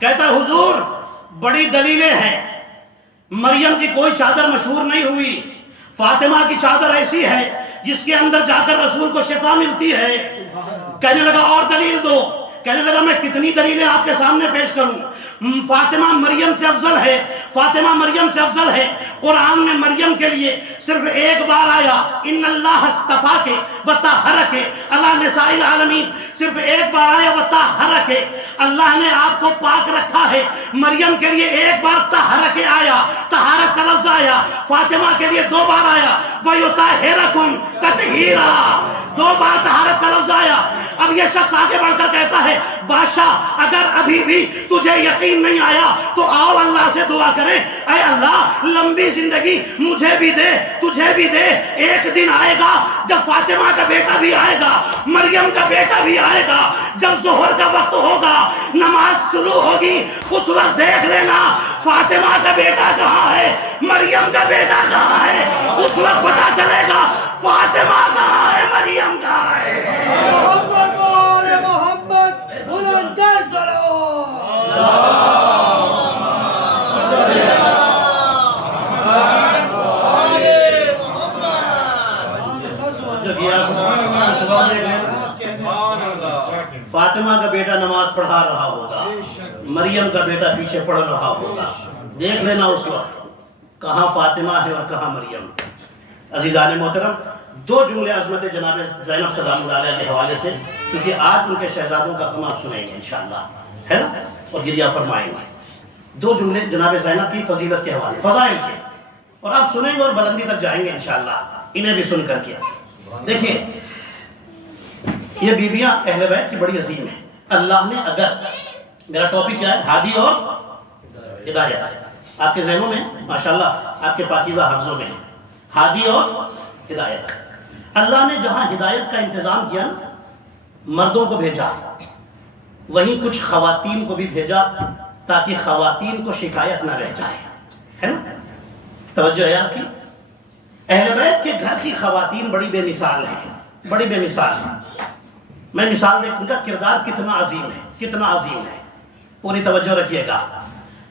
کہتا ہے حضور بڑی دلیلیں ہیں, مریم کی کوئی چادر مشہور نہیں ہوئی, فاطمہ کی چادر ایسی ہے جس کے اندر جا کر رسول کو شفا ملتی ہے. کہنے لگا اور دلیل دو. کہنے لگا میں کتنی دلیلیں آپ کے سامنے پیش کروں. فاطمہ مریم سے افضل ہے, فاطمہ مریم سے افضل ہے. قرآن میں مریم کے لیے صرف ایک بار آیا ان اللہ اصطفاک وطہرک علی نساء العالمین, صرف ایک بار آیا وطہرک, اللہ نے آپ کو پاک رکھا ہے. مریم کے لیے ایک بار طہرک آیا, طہارت کا لفظ آیا. فاطمہ کے لیے 2 بار آیا وَيُطَهِّرَكُمْ تَطْهِيرًا, 2 بار طہارت کا لفظ آیا. اب یہ شخص آگے بڑھ کر کہتا ہے بادشاہ اگر ابھی بھی تجھے یقین نہیں آیا تو آؤ اللہ سے دعا کریں, اے اللہ لمبی زندگی مجھے بھی دے تجھے بھی دے. ایک دن آئے گا جب فاطمہ کا بیٹا بھی آئے گا, مریم کا بیٹا بھی آئے گا, جب ظہر کا وقت ہوگا نماز شروع ہوگی, اس وقت دیکھ لینا فاطمہ کا بیٹا کہاں ہے مریم کا بیٹا کہاں ہے. اس وقت پتا چلے گا فاطمہ کہاں ہے مریم کہاں ہے. محمد اور محمد بلندر فاطمہ کا بیٹا نماز پڑھا رہا ہوگا, مریم کا بیٹا پیچھے پڑھ رہا ہوگا. دیکھ لینا اس وقت کہاں فاطمہ ہے اور کہاں مریم. عزیزان محترم 2 جملے عظمت جناب زینب سلام اللہ علیہ کے حوالے سے, چونکہ آج ان کے شہزادوں کا غم آپ سنیں گے انشاءاللہ, ہے نا, اور گریہ فرمائیں گے. 2 جملے جناب زینب کی فضیلت کے حوالے, فضائل کے, اور آپ سنیں گے اور بلندی تک جائیں گے انشاءاللہ انہیں بھی سن کر کے. دیکھیے یہ بیویاں اہل بیت کی بڑی عظیم ہیں. اللہ نے اگر, میرا ٹاپک کیا ہے, ہادی اور ہدایت. آپ کے ذہنوں میں ماشاءاللہ آپ کے پاکیزہ حفظوں میں ہادی اور ہدایت. اللہ نے جہاں ہدایت کا انتظام کیا نا، مردوں کو بھیجا، وہیں کچھ خواتین کو بھی بھیجا تاکہ خواتین کو شکایت نہ رہ جائے. ہے نا؟ توجہ ہے آپ کی. اہل بیت کے گھر کی خواتین بڑی بے مثال ہیں، بڑی بے مثال ہیں. میں مثال ان کا کردار کتنا عظیم ہے، کتنا عظیم ہے. پوری توجہ رکھیے گا.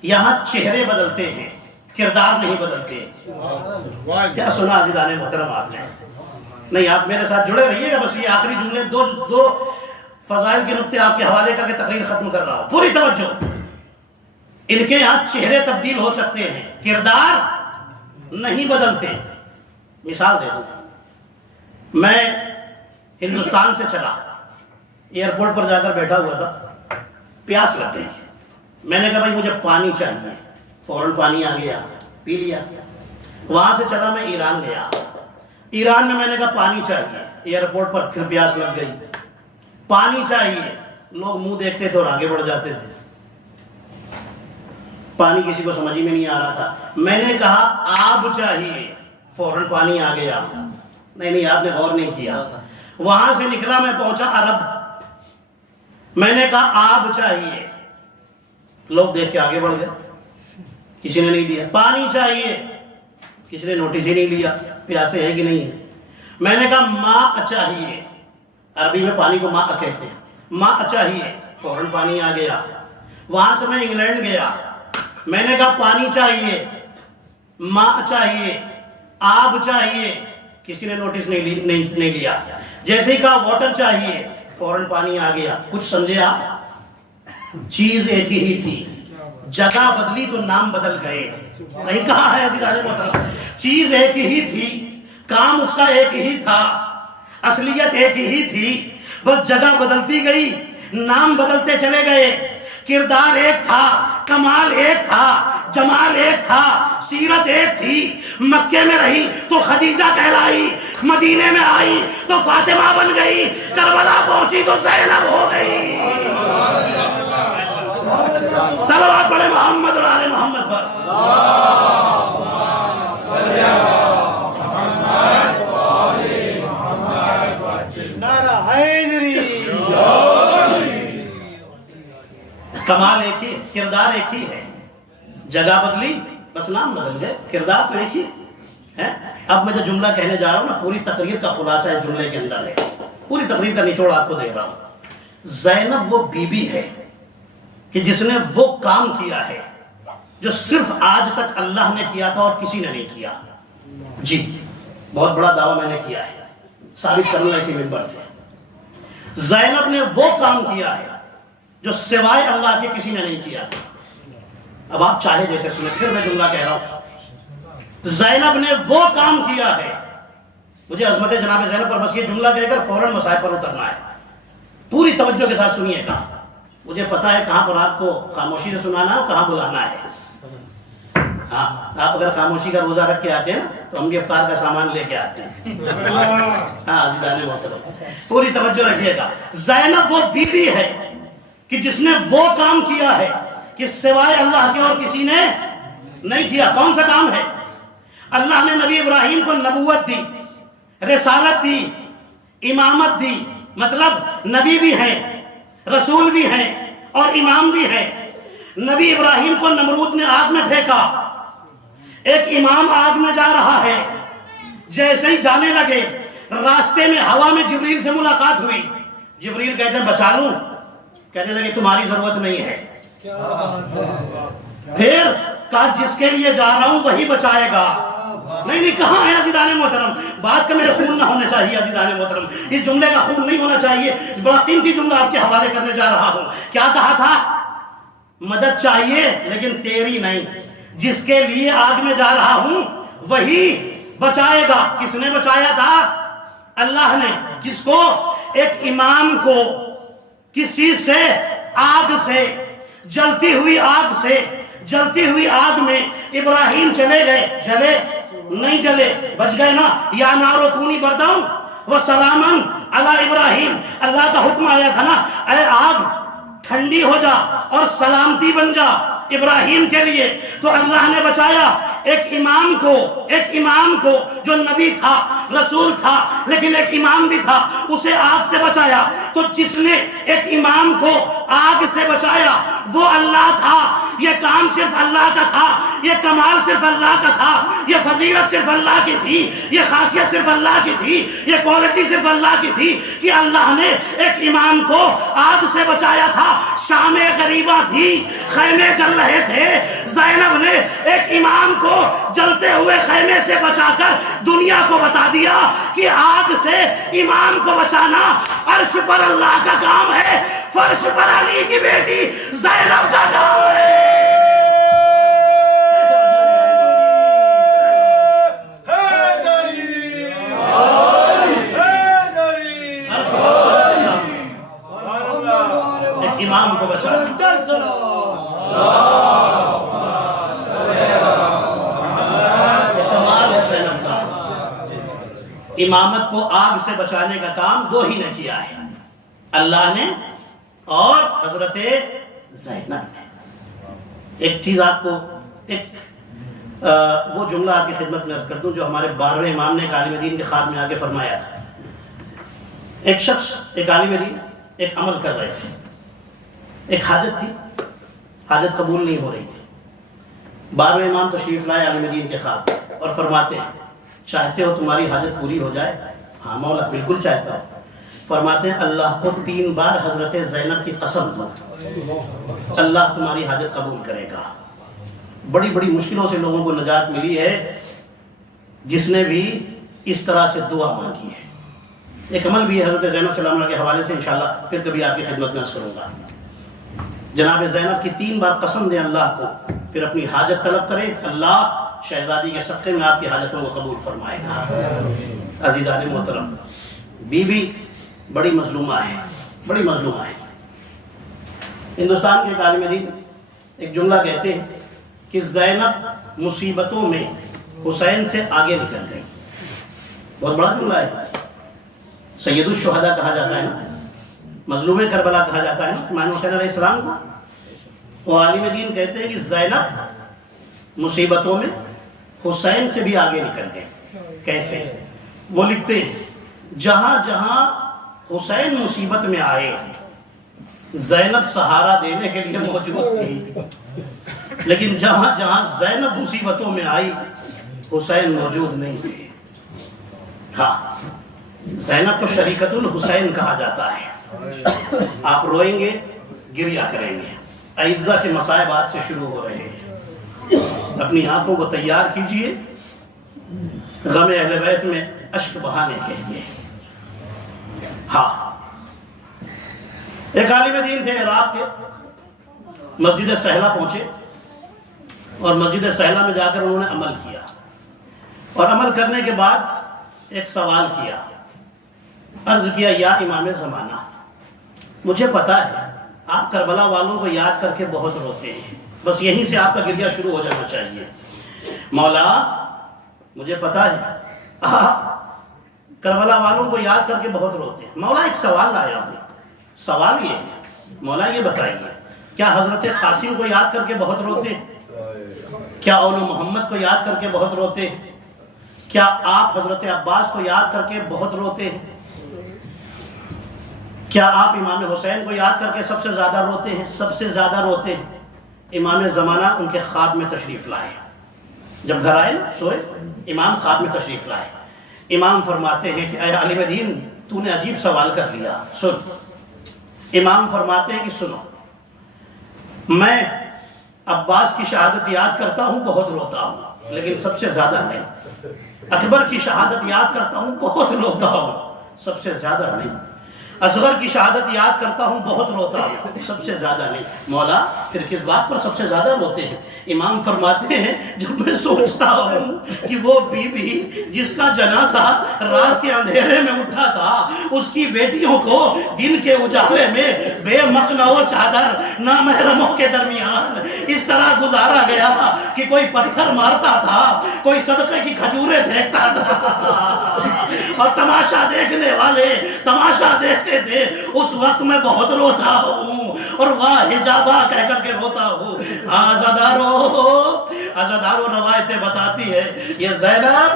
یہاں چہرے بدلتے ہیں، کردار نہیں بدلتے. کیا سنا عزیزان محترم آپ نے؟ نہیں، آپ میرے ساتھ جڑے رہیے گا. بس یہ آخری جملے دو فضائل کے نقطے آپ کے حوالے کر کے تقریر ختم کر رہا ہوں. پوری توجہ. ان کے یہاں چہرے تبدیل ہو سکتے ہیں، کردار نہیں بدلتے. مثال دے دوں، میں ہندوستان سے چلا، ایئرپورٹ پر جا کر بیٹھا ہوا تھا، پیاس لگ گئی. میں نے کہا بھائی مجھے پانی چاہیے، فوراً پانی آ گیا، پی لیا. وہاں سے چلا میں ایران گیا، ایران میں نے کہا پانی چاہیے، ایئرپورٹ پر پھر پیاس لگ گئی، پانی چاہیے. لوگ منہ دیکھتے تھے اور آگے بڑھ جاتے تھے. پانی کسی کو سمجھ میں نہیں آ رہا تھا. میں نے کہا آب چاہیے، فوراً پانی آ گیا. نہیں آپ نے غور نہیں کیا. وہاں سے نکلا میں پہنچا عرب، میں نے کہا آب چاہیے، لوگ دیکھ کے آگے بڑھ گئے، کسی نے نہیں دیا. پانی چاہیے، کسی نے نوٹس ہی نہیں لیا پیاسے ہیں کہ نہیں ہے. میں نے کہا ماء چاہیے، عربی میں پانی کو ماء کہتے ہیں. ماء چاہیے، فوراً پانی آ گیا. وہاں سے میں انگلینڈ گیا، میں نے کہا پانی چاہیے، ماء چاہیے، آب چاہیے، کسی نے نوٹس نہیں لیا. جیسے ہی کہا واٹر چاہیے، فوراً پانی آ گیا. کچھ سمجھے آپ؟ چیز ایک ہی تھی، جگہ بدلی تو نام بدل گئے. نہیں کہا ہے عزیزان محترم؟ چیز ایک ہی تھی، کام اس کا ایک ہی تھا، اصلیت ایک ہی تھی، بس جگہ بدلتی گئی، نام بدلتے چلے گئے. کردار ایک تھا، کمال ایک تھا، جمال ایک تھا، سیرت ایک تھی. مکے میں رہی تو خدیجہ کہلائی، مدینے میں آئی تو فاطمہ بن گئی، کربلا پہنچی تو زینب ہو گئی. صلوات پڑھے محمد اور آل محمد پر. نعرہ حیدری. کمال ایک ہی، کردار ایک ہی ہے. جگہ بدلی، بس نام بدل گئے، کردار تو ایک ہی ہے. اب میں جو جملہ کہنے جا رہا ہوں نا، پوری تقریر کا خلاصہ اس جملے کے اندر ہے. پوری تقریر کا نچوڑ آپ کو دے رہا ہوں. زینب وہ بی بی ہے کہ جس نے وہ کام کیا ہے جو صرف آج تک اللہ نے کیا تھا اور کسی نے نہیں کیا. جی بہت بڑا دعویٰ میں نے کیا ہے، ثابت کرنا اسی منبر سے. زینب نے وہ کام کیا ہے جو سوائے اللہ کے کسی نے نہیں کیا تھا. اب آپ چاہے جیسے سنیں، پھر میں جملہ کہہ رہا ہوں. زینب نے وہ کام کیا ہے. مجھے عظمت جناب زینب پر بس یہ جملہ کہہ کر فوراً مصائب پر اترنا ہے. پوری توجہ کے ساتھ سنیے گا. مجھے پتا ہے کہاں پر آپ کو خاموشی سے سنانا ہے اور کہاں بلانا ہے. ہاں، آپ اگر خاموشی کا روزہ رکھ کے آتے ہیں تو ہم بھی افطار کا سامان لے کے آتے ہیں. ہاں عزیزان محترم، پوری توجہ رکھیے گا. زینب وہ بیوی ہے کہ جس نے وہ کام کیا ہے کہ سوائے اللہ کے اور کسی نے نہیں کیا. کون سا کام ہے؟ اللہ نے نبی ابراہیم کو نبوت دی، رسالت دی، امامت دی. مطلب نبی بھی ہیں، رسول بھی ہیں اور امام بھی ہیں. نبی ابراہیم کو نمرود نے آگ میں پھینکا، ایک امام آگ میں جا رہا ہے. جیسے ہی جانے لگے، راستے میں ہوا میں جبریل سے ملاقات ہوئی. جبریل کہتے ہیں بچا لوں؟ کہنے لگے تمہاری ضرورت نہیں ہے. پھر کہا جس کے لیے جا رہا ہوں وہی بچائے گا. نہیں کہاں ہے عزیزان محترم؟ بات کا میرے خون نہ ہونا چاہیے عزیزان محترم، اس جملے کا خون نہیں ہونا چاہیے. بڑا قیمتی جملہ آپ کے حوالے کرنے جا رہا ہوں. کیا کہا تھا؟ مدد چاہیے لیکن تیری نہیں، جس کے لیے آگ میں جا رہا ہوں وہی بچائے گا. کس نے بچایا تھا؟ اللہ نے. کس کو؟ ایک امام کو. کس چیز سے؟ آگ سے. جلتی ہوئی آگ سے. جلتی ہوئی آگ میں ابراہیم چلے گئے. جلے؟ نہیں جلے، بچ گئے نا. یا نارو کونی برداؤں وسلامن علی ابراہیم. اللہ کا حکم آیا تھا نا، اے آگ ٹھنڈی ہو جا اور سلامتی بن جا. ابراہیم کے لیے تو اللہ نے بچایا ایک امام کو جو نبی تھا، رسول تھا، لیکن ایک امام بھی تھا، اسے آگ سے بچایا۔ تو جس نے ایک امام کو آگ سے بچایا وہ اللہ تھا۔ یہ کام صرف اللہ کا تھا، یہ کمال صرف اللہ کا تھا، یہ فضیلت صرف اللہ کی تھی، یہ خاصیت صرف اللہ کی تھی، یہ کوالٹی صرف اللہ کی تھی کہ اللہ نے ایک امام کو آگ سے بچایا تھا۔ شام غریبہ تھی، خیمے جل رہے تھے، زینب نے ایک امام کو جلتے ہوئے خیمے سے بچا کر دنیا کو بتا دیا کہ آگ سے امام کو بچانا عرش پر اللہ کا کام ہے، فرش پر علی کی بیٹی زینب کا کام ہے۔ امام کو بچانا امامت کو آگ سے بچانے کا کام دو ہی نے کیا ہے، اللہ نے اور حضرت زینب نے۔ ایک چیز آپ کو وہ جملہ آپ کی خدمت میں عرض کر دوں جو ہمارے 12ویں امام نے ایک عالم دین کے خواب میں آگے فرمایا تھا۔ ایک شخص، ایک عالم دین ایک عمل کر رہے تھے، ایک حاجت تھی، حاجت قبول نہیں ہو رہی تھی۔ 12ویں امام تشریف لائے عالم دین کے خواب اور فرماتے ہیں چاہتے ہو تمہاری حاجت پوری ہو جائے؟ ہاں مولا بالکل چاہتا ہوں۔ فرماتے ہیں اللہ کو 3 بار حضرت زینب کی قسم دو، اللہ تمہاری حاجت قبول کرے گا۔ بڑی بڑی مشکلوں سے لوگوں کو نجات ملی ہے جس نے بھی اس طرح سے دعا مانگی ہے۔ ایک عمل بھی ہے حضرت زینب صلی اللہ علیہ وسلم کے حوالے سے انشاءاللہ پھر کبھی آپ کی خدمت میں عرض کروں گا۔ جناب زینب کی 3 بار قسم دیں اللہ کو، پھر اپنی حاجت طلب کرے، اللہ شہزادی کے صدقے میں آپ کی حاجتوں کو قبول فرمائے گا۔ عزیزان محترم، بی بی بڑی مظلومہ ہے، بڑی مظلومہ ہے۔ ہندوستان کے ایک عالم دین ایک جملہ کہتے ہیں کہ زینب مصیبتوں میں حسین سے آگے نکل گئی۔ بہت بڑا جملہ ہے، سید الشہداء کہا جاتا ہے نا، مظلوم کربلا کہا جاتا ہے نا امام حسین علیہ السلام کو۔ وہ عالم دین کہتے ہیں کہ زینب مصیبتوں میں حسین سے بھی آگے نکل گئے۔ کیسے؟ وہ لکھتے ہیں جہاں جہاں حسین مصیبت میں آئے زینب سہارا دینے کے لیے موجود تھی، لیکن جہاں جہاں زینب مصیبتوں میں آئی حسین موجود نہیں تھے۔ ہاں، زینب کو شریکت الحسین کہا جاتا ہے۔ آپ روئیں گے، گریہ کریں گے، اعزہ کے مصائب آج سے شروع ہو رہے ہیں۔ اپنی آنکھوں کو تیار کیجئے غم اہل بیت میں اشک بہانے کے لیے۔ ہاں، ایک عالم دین تھے عراق کے، مسجد سہلہ پہنچے اور مسجد سہلہ میں جا کر انہوں نے عمل کیا، اور عمل کرنے کے بعد ایک سوال کیا، عرض کیا یا امام زمانہ، مجھے پتا ہے آپ کربلا والوں کو یاد کر کے بہت روتے ہیں، بس یہیں سے آپ کا گریہ شروع ہو جانا چاہیے۔ مولا مجھے پتا ہے آپ کربلا والوں کو یاد کر کے بہت روتے ہیں، مولا ایک سوال لایا ہوں، سوال یہ ہے مولا یہ بتائیے کیا حضرت قاسم کو یاد کر کے بہت روتے ہیں؟ کیا اول محمد کو یاد کر کے بہت روتے ہیں؟ کیا آپ حضرت عباس کو یاد کر کے بہت روتے ہیں؟ کیا آپ امام حسین کو یاد کر کے سب سے زیادہ روتے ہیں؟ سب سے زیادہ روتے ہیں۔ امام زمانہ ان کے خواب میں تشریف لائے، جب گھر آئے سوئے، امام خواب میں تشریف لائے۔ امام فرماتے ہیں کہ اے عالم دین تو نے عجیب سوال کر لیا، سن۔ امام فرماتے ہیں کہ سنو، میں عباس کی شہادت یاد کرتا ہوں بہت روتا ہوں، لیکن سب سے زیادہ نہیں۔ اکبر کی شہادت یاد کرتا ہوں بہت روتا ہوں، سب سے زیادہ نہیں۔ اصغر کی شہادت یاد کرتا ہوں بہت روتا ہوں، سب سے زیادہ نہیں۔ مولا پھر کس بات پر سب سے زیادہ روتے ہیں؟ امام فرماتے ہیں جب میں سوچتا ہوں کہ وہ بی بی جس کا جنازہ رات کے اندھیرے میں اٹھا تھا، اس کی بیٹیوں کو دن کے اجالے میں بے مخنہ و چادر نامحرموں کے درمیان اس طرح گزارا گیا کہ کوئی پتھر مارتا تھا، کوئی صدقے کی کھجوریں پھینکتا تھا، اور تماشا دیکھنے والے تماشا دیکھتے تھے۔ اس وقت میں بہت روتا ہوں، ہوں اور واہ حجابہ کہہ کر کے روتا ہوں. عزادارو روایتیں بتاتی ہے یہ زینب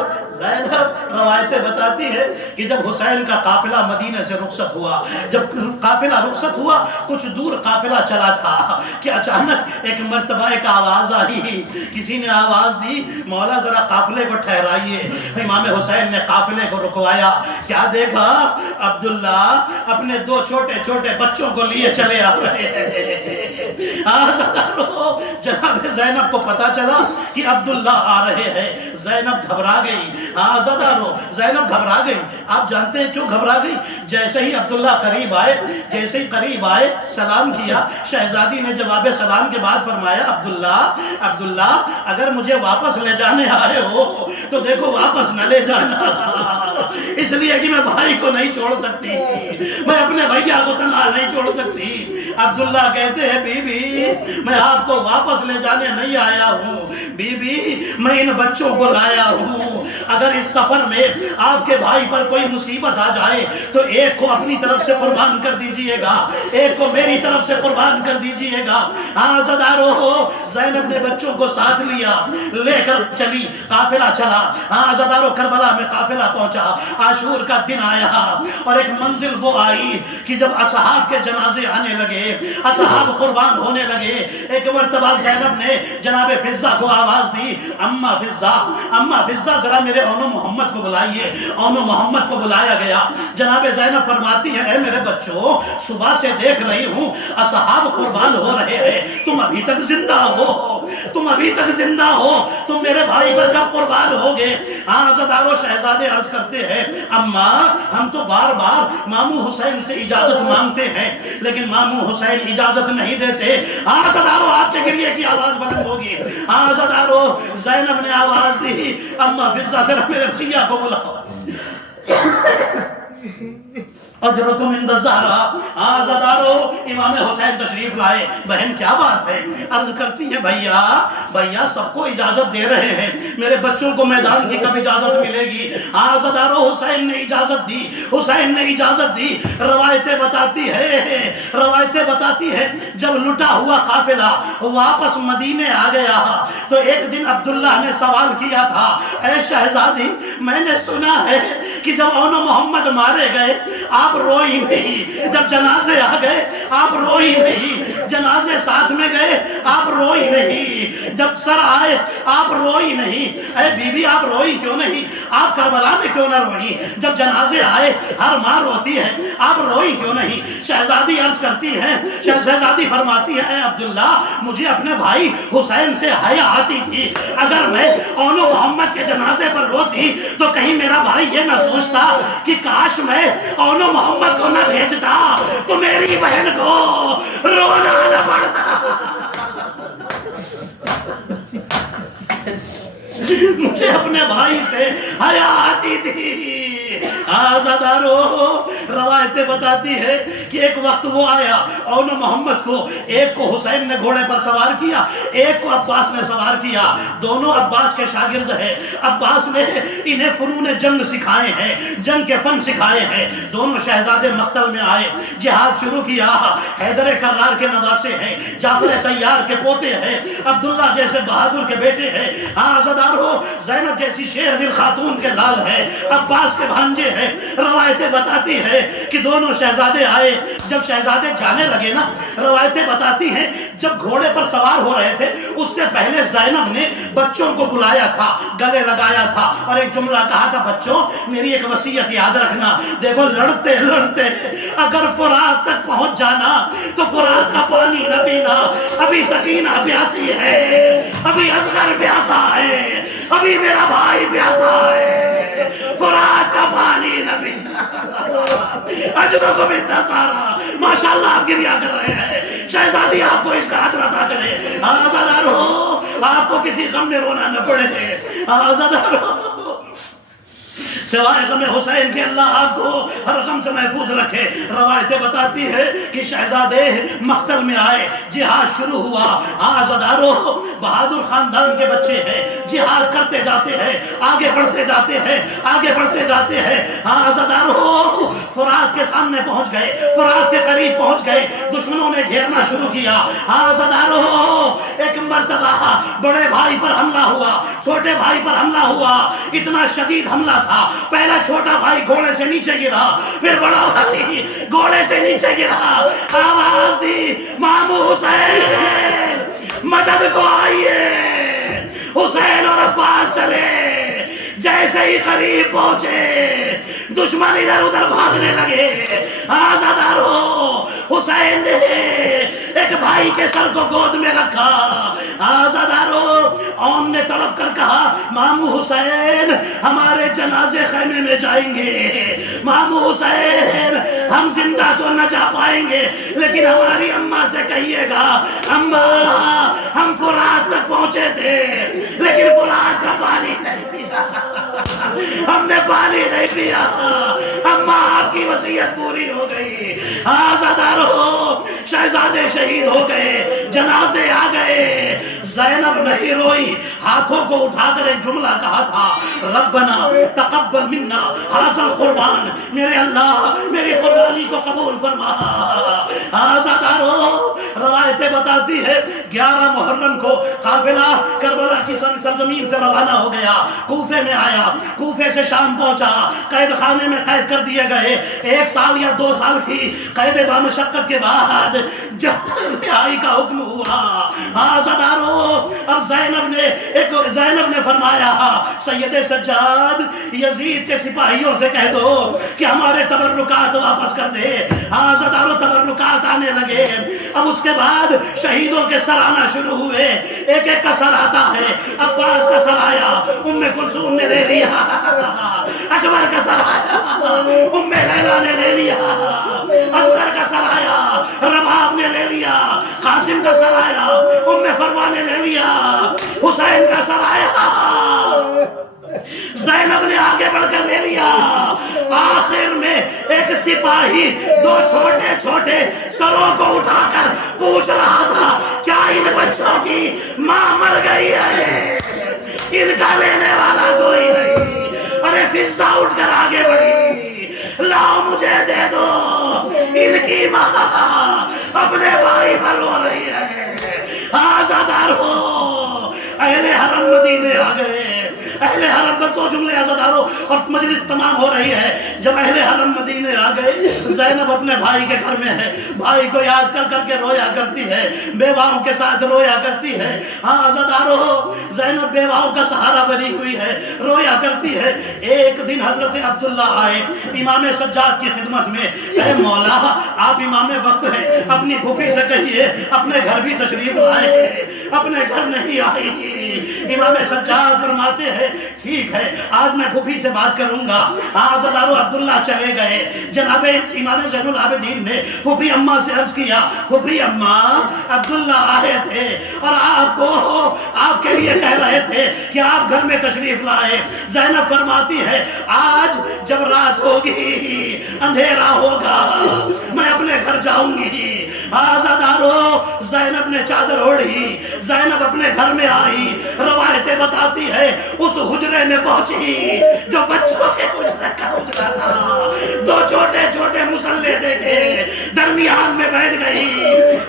روایتیں بتاتی ہے کہ جب حسین کا قافلہ مدینے سے رخصت ہوا، جب قافلہ رخصت ہوا کچھ دور قافلہ چلا تھا کہ اچانک ایک مرتبہ ایک آواز آئی، کسی نے آواز دی مولا ذرا قافلے کو ٹھہرائیے. امام حسین نے قافلے کو رکوایا. کیا دیکھا؟ عبداللہ اپنے 2 چھوٹے چھوٹے بچوں کو لیے چلے آ رہے ہیں. جناب زینب کو پتا چلا کہ عبداللہ آ رہے ہیں. زینب گھبرا گئی. زینب گھبرا گئی. آپ جانتے ہیں کیوں گھبرا گئی؟ جیسے ہی عبداللہ قریب آئے سلام کیا. شہزادی نے جواب سلام کے بعد فرمایا عبداللہ اگر مجھے واپس لے جانے آئے ہو تو دیکھو واپس نہ لے جانا، اس لیے کہ میں بھائی کو نہیں چھوڑ سکتی، میں اپنے بھیا کو تنہا نہیں چھوڑ سکتی. عبداللہ کہتے ہیں بی بی میں آپ کو واپس لے جانے نہیں آیا ہوں، بی بی میں ان بچوں کو لایا ہوں. اگر اس سفر میں آپ کے بھائی پر کوئی مصیبت آ جائے تو ایک کو اپنی طرف سے قربان کر دیجئے گا، ایک کو میری طرف سے قربان کر دیجئے گا. عزادارو زینب نے بچوں کو ساتھ لیا، لے کر چلی، قافلہ چلا. عزادارو کربلا میں قافلہ پہنچا. عاشور کا دن آیا اور ایک منزل وہ آئی کہ جب اصحاب کے جنازے آنے لگے، اصحاب قربان ہونے لگے. ایک مرتبہ زینب نے جناب فضہ کو آواز دی، اما فضہ ذرا میرے اونو محمد کو بلائیے. اونو محمد کو بلایا گیا. جناب زینب فرماتی ہیں اے میرے بچوں صبح سے دیکھ رہی ہوں اصحاب قربان ہو رہے ہیں، تم ابھی تک زندہ ہو، تم میرے بھائی پر کب قربان ہوگے؟ عزادارو شہزادے عرض کرتے ہیں اما ہم تو بار بار ماموں حسین سے اجازت مانگتے ہیں لیکن ماموں حسین اجازت نہیں دیتے. عزادارو آپ کے گریے کی آواز بلند ہوگی. عزادارو زینب نے آواز دی اما فضہ ذرا میرے بھیا کو بلاؤ. اجرکم عند الزہرا. عزادارو امام حسین تشریف لائے. بہن کیا بات ہے؟ عرض کرتی ہے بھیا سب کو اجازت دے رہے ہیں، میرے بچوں کو میدان کی کب اجازت ملے گی؟ عزادارو حسین نے اجازت دی. روایتیں بتاتی ہے جب لٹا ہوا قافلہ واپس مدینے آ گیا تو ایک دن عبداللہ نے سوال کیا تھا، اے شہزادی میں نے سنا ہے کہ جب اونو محمد مارے گئے آپ روئی نہیں، جب جنازے آ گئے آپ روئی نہیں، جنازے ساتھ میں گئے آپ روئی نہیں، جب سر آئے آپ روئی نہیں. اے بی بی آپ روئی کیوں نہیں؟ آپ کربلا میں کیوں نہ روئی؟ جب جنازے آئے ہر ماں روتی ہے، آپ روئی کیوں نہیں؟ شہزادی عرض کرتی ہے، شہزادی فرماتی ہے اے عبداللہ مجھے اپنے بھائی حسین سے حیا آتی تھی. اگر میں اونو محمد کے جنازے پر روتی تو کہیں میرا بھائی یہ نہ سوچتا کہ کاش میں اونو محمد کو نہ بھیجتا تو میری بہن کو رونا نہ پڑتا. مجھے اپنے بھائی سے حیا آتی تھی. عزادارو روایتیں بتاتی ہے کہ ایک وقت وہ آیا اونو محمد کو، ایک کو حسین نے گھوڑے پر سوار کیا، ایک کو عباس نے سوار کیا. دونوں عباس کے شاگرد ہیں. عباس نے انہیں فنون جنگ سکھائے ہیں، جنگ کے فن سکھائے ہیں. دونوں شہزادے مقتل میں آئے، جہاد شروع کیا. حیدر کرار کے نواسے ہیں، جعفر طیار کے پوتے ہیں، عبداللہ جیسے بہادر کے بیٹے ہیں. عزادارو زینب جیسی شیر دل خاتون کے لال ہیں، عباس کے بھانجے ہیں. روایتیں بتاتی ہے کہ دونوں شہزادے آئے. جب شہزادے جانے لگے نا، روایتیں بتاتی ہیں جب گھوڑے پر سوار ہو رہے تھے اس سے پہلے زینب نے بچوں کو بلایا تھا، گلے لگایا تھا اور ایک جملہ کہا تھا، بچوں میری ایک وصیت یاد رکھنا، دیکھو لڑتے لڑتے اگر فرات تک پہنچ جانا تو فرات کا پانی نہ پینا. ابھی سکینہ پیاسی ہے، ابھی اصغر پیاسا ہے، ابھی میرا بھائی پیاسا ہے، فرات کا پانی نہ پینا. اجروں کو ملتا سارا. ماشاءاللہ آپ گریا کر رہے ہیں. شہزادی آپ کو اس کا اجر عطا کرے. عزادارو آپ کو کسی غم میں رونا نہ پڑے. عزادارو سوائے غم حسین کے اللہ آپ کو ہر غم سے محفوظ رکھے۔ روایتیں بتاتی ہے کہ شہزادے مقتل میں آئے، جہاد شروع ہوا، آزادارو بہادر خاندان کے بچے ہیں، جہاد کرتے جاتے ہیں، آگے بڑھتے جاتے ہیں، آگے بڑھتے جاتے ہیں، آزادارو فرات کے سامنے پہنچ گئے، فرات کے قریب پہنچ گئے، دشمنوں نے گھیرنا شروع کیا۔ آزادارو ایک مرتبہ بڑے بھائی پر حملہ ہوا، چھوٹے بھائی پر حملہ ہوا، اتنا شدید حملہ تھا، پہلا چھوٹا بھائی گھوڑے سے نیچے گرا، پھر بڑا بھائی گھوڑے سے نیچے گرا، آواز دی مامو حسین مدد کو آئیے۔ حسین اور عباس چلے، جیسے ہی قریب پہنچے دشمن ادھر ادھر بھاگنے لگے۔ آزادارو حسین نے ایک بھائی کے سر کو گود میں رکھا، آزادارو اون نے تڑپ کر کہا مامو حسین ہمارے جنازے خیمے میں جائیں گے، مامو حسین ہم زندہ تو نہ جا پائیں گے لیکن ہماری اماں سے کہیے گا اماں ہم فرات تک پہنچے تھے لیکن فرات کا پانی نہیں پیا، ہم نے پانی نہیں پیا، اماں آپ کی وصیت پوری ہو گئی۔ آزادارو شہزادے شہید ہو گئے، جنازے آ گئے، زینب نہیں روئی، ہاتھوں کو اٹھا کر ایک جملہ کہا تھا ربنا تقبل منا ھذا القربان، میرے اللہ میری قربانی کو قبول فرما۔ آزادارو روایتیں بتاتی ہے 11 محرم کو قافلہ کربلا کی سرزمین سے روانہ ہو گیا، کوفے میں آیا، کوفے سے شام پہنچا، قید خانے میں قید کر دیے گئے، 1 سال یا 2 سال کی قید بامشقت کے بعد جب رہائی کا حکم ہوا، آزادارو اب زینب نے فرمایا سید سجاد یزید کے سپاہیوں سے کہہ دو کہ ہمارے تبرکات واپس کر دے۔ آزادارو تبرکات آنے لگے، اب اس کے بعد شہیدوں کے سر آنا شروع ہوئے، ایک ایک کا سر آتا ہے، عباس کا سر آیا، ام کلثوم نے لے لیا، اکبر کا سر آیا، ام لیلا نے لے لیا، اصغر کا سر آیا، رباب نے لے لیا، قاسم کا سر آیا، ام فروا نے لے لیا، حسین کا سر آیا، زینب نے آگے بڑھ کر لے لیا، آخر میں ایک سپاہی 2 چھوٹے چھوٹے سروں کو اٹھا کر پوچھ رہا تھا کیا ان بچوں کی ماں مر گئی ہے؟ ان کا لینے والا کوئی نہیں۔ ارے فضا اٹھ کر آگے بڑھی، لاؤ مجھے دے دو، ان کی ماں اپنے بھائی پر رو رہی ہے۔ آزادارو اہل حرم مدینے آ گئے، اہل حرم پر تو جملے آزادارو اور مجلس تمام ہو رہی ہے۔ جب اہل حرم مدینے آ گئے، زینب اپنے بھائی کے گھر میں ہے، بھائی کو یاد کر کر کے رویا کرتی ہے، بیواؤں کے ساتھ رویا کرتی ہے۔ ہاں آزادارو زینب بیواؤں کا سہارا بنی ہوئی ہے، رویا کرتی ہے۔ ایک دن حضرت عبداللہ آئے امام سجاد کی خدمت میں، اے مولا آپ امام وقت ہیں، اپنی پھوپھی سے کہیے اپنے گھر بھی تشریف لائے، اپنے گھر نہیں آئی۔ امام سجاد فرماتے ہیں ٹھیک ہے آج میں پھوپھی سے بات کروں گا۔ آزادارو عبداللہ چلے گئے، جناب امام زین العابدین نے پھوپھی اماں سے عرض کیا پھوپھی اماں عبداللہ آئے تھے اور آپ کو آپ کے لیے کہہ رہے تھے کہ آپ گھر میں تشریف لائے۔ زینب فرماتی ہے آج جب رات ہوگی اندھیرا ہوگا میں اپنے گھر جاؤں گی۔ آزادارو زینب نے چادر اوڑھی، زینب اپنے گھر میں آئی، روایتیں بتاتی ہے اس حجرے میں پہنچی جو بچوں کے حجرے کا حجرہ تھا، 2 چھوٹے چھوٹے مسلے دیکھے، درمیان میں بیٹھ گئی،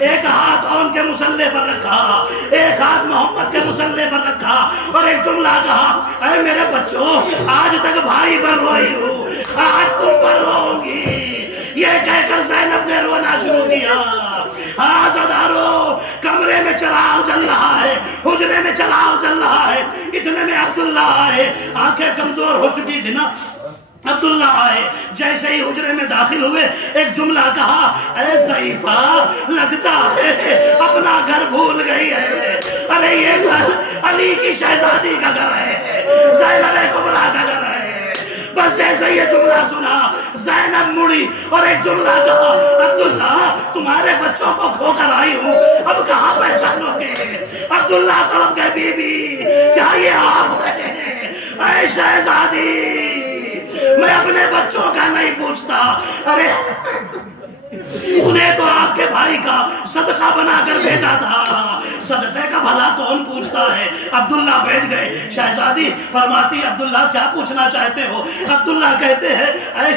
ایک ہاتھ ان کے مسلے پر رکھا، ایک ہاتھ محمد کے مسلے پر رکھا اور ایک جملہ کہا اے میرے بچوں آج تک بھائی پر روئی ہوں، آج تم پر روؤں گی۔ یہ کہہ کر زینب نے رونا شروع کیا۔ آزادارو کمرے میں چراغ جل رہا ہے، حجرے میں چراغ جل رہا ہے، اتنے میں عبداللہ آئے، آنکھیں کمزور ہو چکی تھی نا، عبداللہ آئے، جیسے ہی حجرے میں داخل ہوئے ایک جملہ کہا اے ضعیفہ لگتا ہے اپنا گھر بھول گئی ہے۔ ارے یہ گھر علی کی شہزادی کا گھر ہے، زینب کبریٰ کا گھر ہے۔ بس جیسے یہ جملہ سنا زینب مڑی اور ایک جملہ کہا عبداللہ تمہارے بچوں کو کھو کر آئی ہوں اب کہاں پہچانو گے؟ عبداللہ تڑپ گئے بی بی کیا یہ آپ ہیں؟ اے شہزادی میں اپنے بچوں کا نہیں پوچھتا. ارے انہیں تو آپ کے بھائی کا صدقہ بنا کر بھیجا تھا, صدقے کا بھلا کون پوچھتا ہے. عبداللہ بیٹھ گئے. شہزادی فرماتی عبداللہ کیا پوچھنا چاہتے ہو؟ عبداللہ کہتے ہیں اے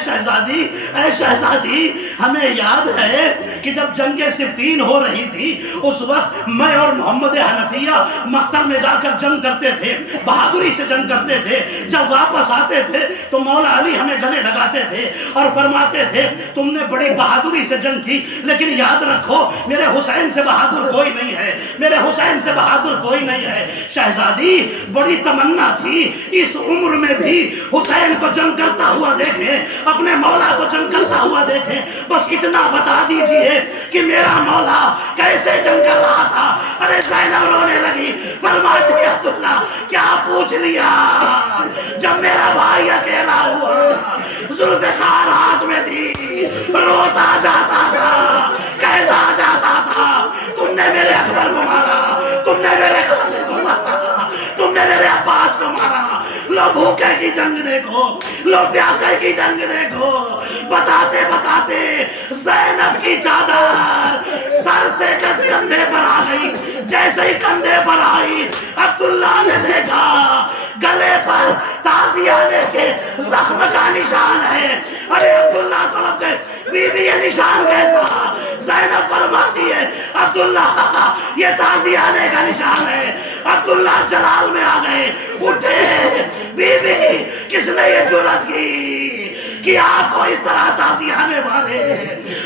شہزادی ہمیں یاد ہے کہ جب جنگ صفین ہو رہی تھی اس وقت میں اور محمد حنفیہ مقتل میں جا کر جنگ کرتے تھے, بہادری سے جنگ کرتے تھے. جب واپس آتے تھے تو مولا علی ہمیں گلے لگاتے تھے اور فرماتے تھے تم نے بڑی بہادری سے جنگ کی, لیکن یاد رکھو میرے حسین سے بہادر کوئی نہیں ہے, میرے حسین سے بہادر کوئی نہیں ہے. شہزادی بڑی تمنا تھی اس عمر میں بھی حسین کو جنگ کرتا ہوا دیکھیں, اپنے مولا کو جنگ کرتا ہوا دیکھیں. بس اتنا بتا دیجئے کہ میرا مولا کیسے جنگ کر رہا تھا. ارے زینب رونے لگی, فرماتی عبداللہ کیا پوچھ لیا, جب میرا بھائی اکیلا ہوا ذوالفقار ہاتھ میں تھی, روتا جاتا تھا, کہتا جاتا تھا تم نے میرے اکبر کو مارا, تم نے میرے قاسم کو مارا, تم نے میرے عباس کو مارا. لو بھوکے کی جنگ دیکھو, لو پیاسے کی جنگ دیکھو. بتاتے بتاتے زینب کی چادر سر سے کندھے پر آ گئی. جیسے ہی کندھے پر آئی عبداللہ نے دیکھا گلے پر تازیانے کے زخم کا نشان ہے. ارے عبداللہ تڑپ گئے, بی بی یہ نشان کیسا؟ زینب فرماتی ہے عبداللہ یہ تازیانے کا نشان ہے. عبداللہ جلال میں آ گئے, اٹھے, بی بی کس نے یہ جرات کی کہ آپ کو اس طرح تازیانے مارے؟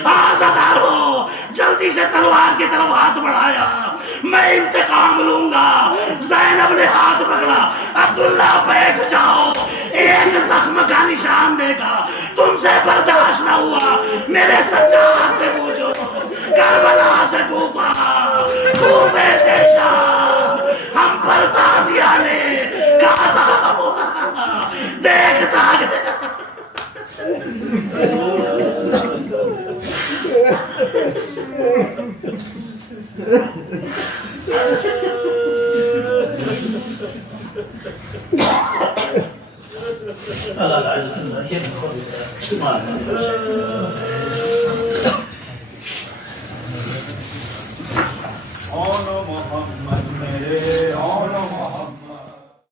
آزادار ہو. جلدی سے تلوار کی طرف ہاتھ بڑھایا, میں انتقام لوں گا. زینب نے ہاتھ پکڑا, عبداللہ بیٹھ جاؤ, ایک زخم کا نشان دے گا, تم سے برداشت نہ ہوا میرے سجاد سے پوچھو, کربلا سے کوفہ, کوفے سے شام, ہم پر تازیانے کا عذاب ہوا, دیکھتا گیا. اللہ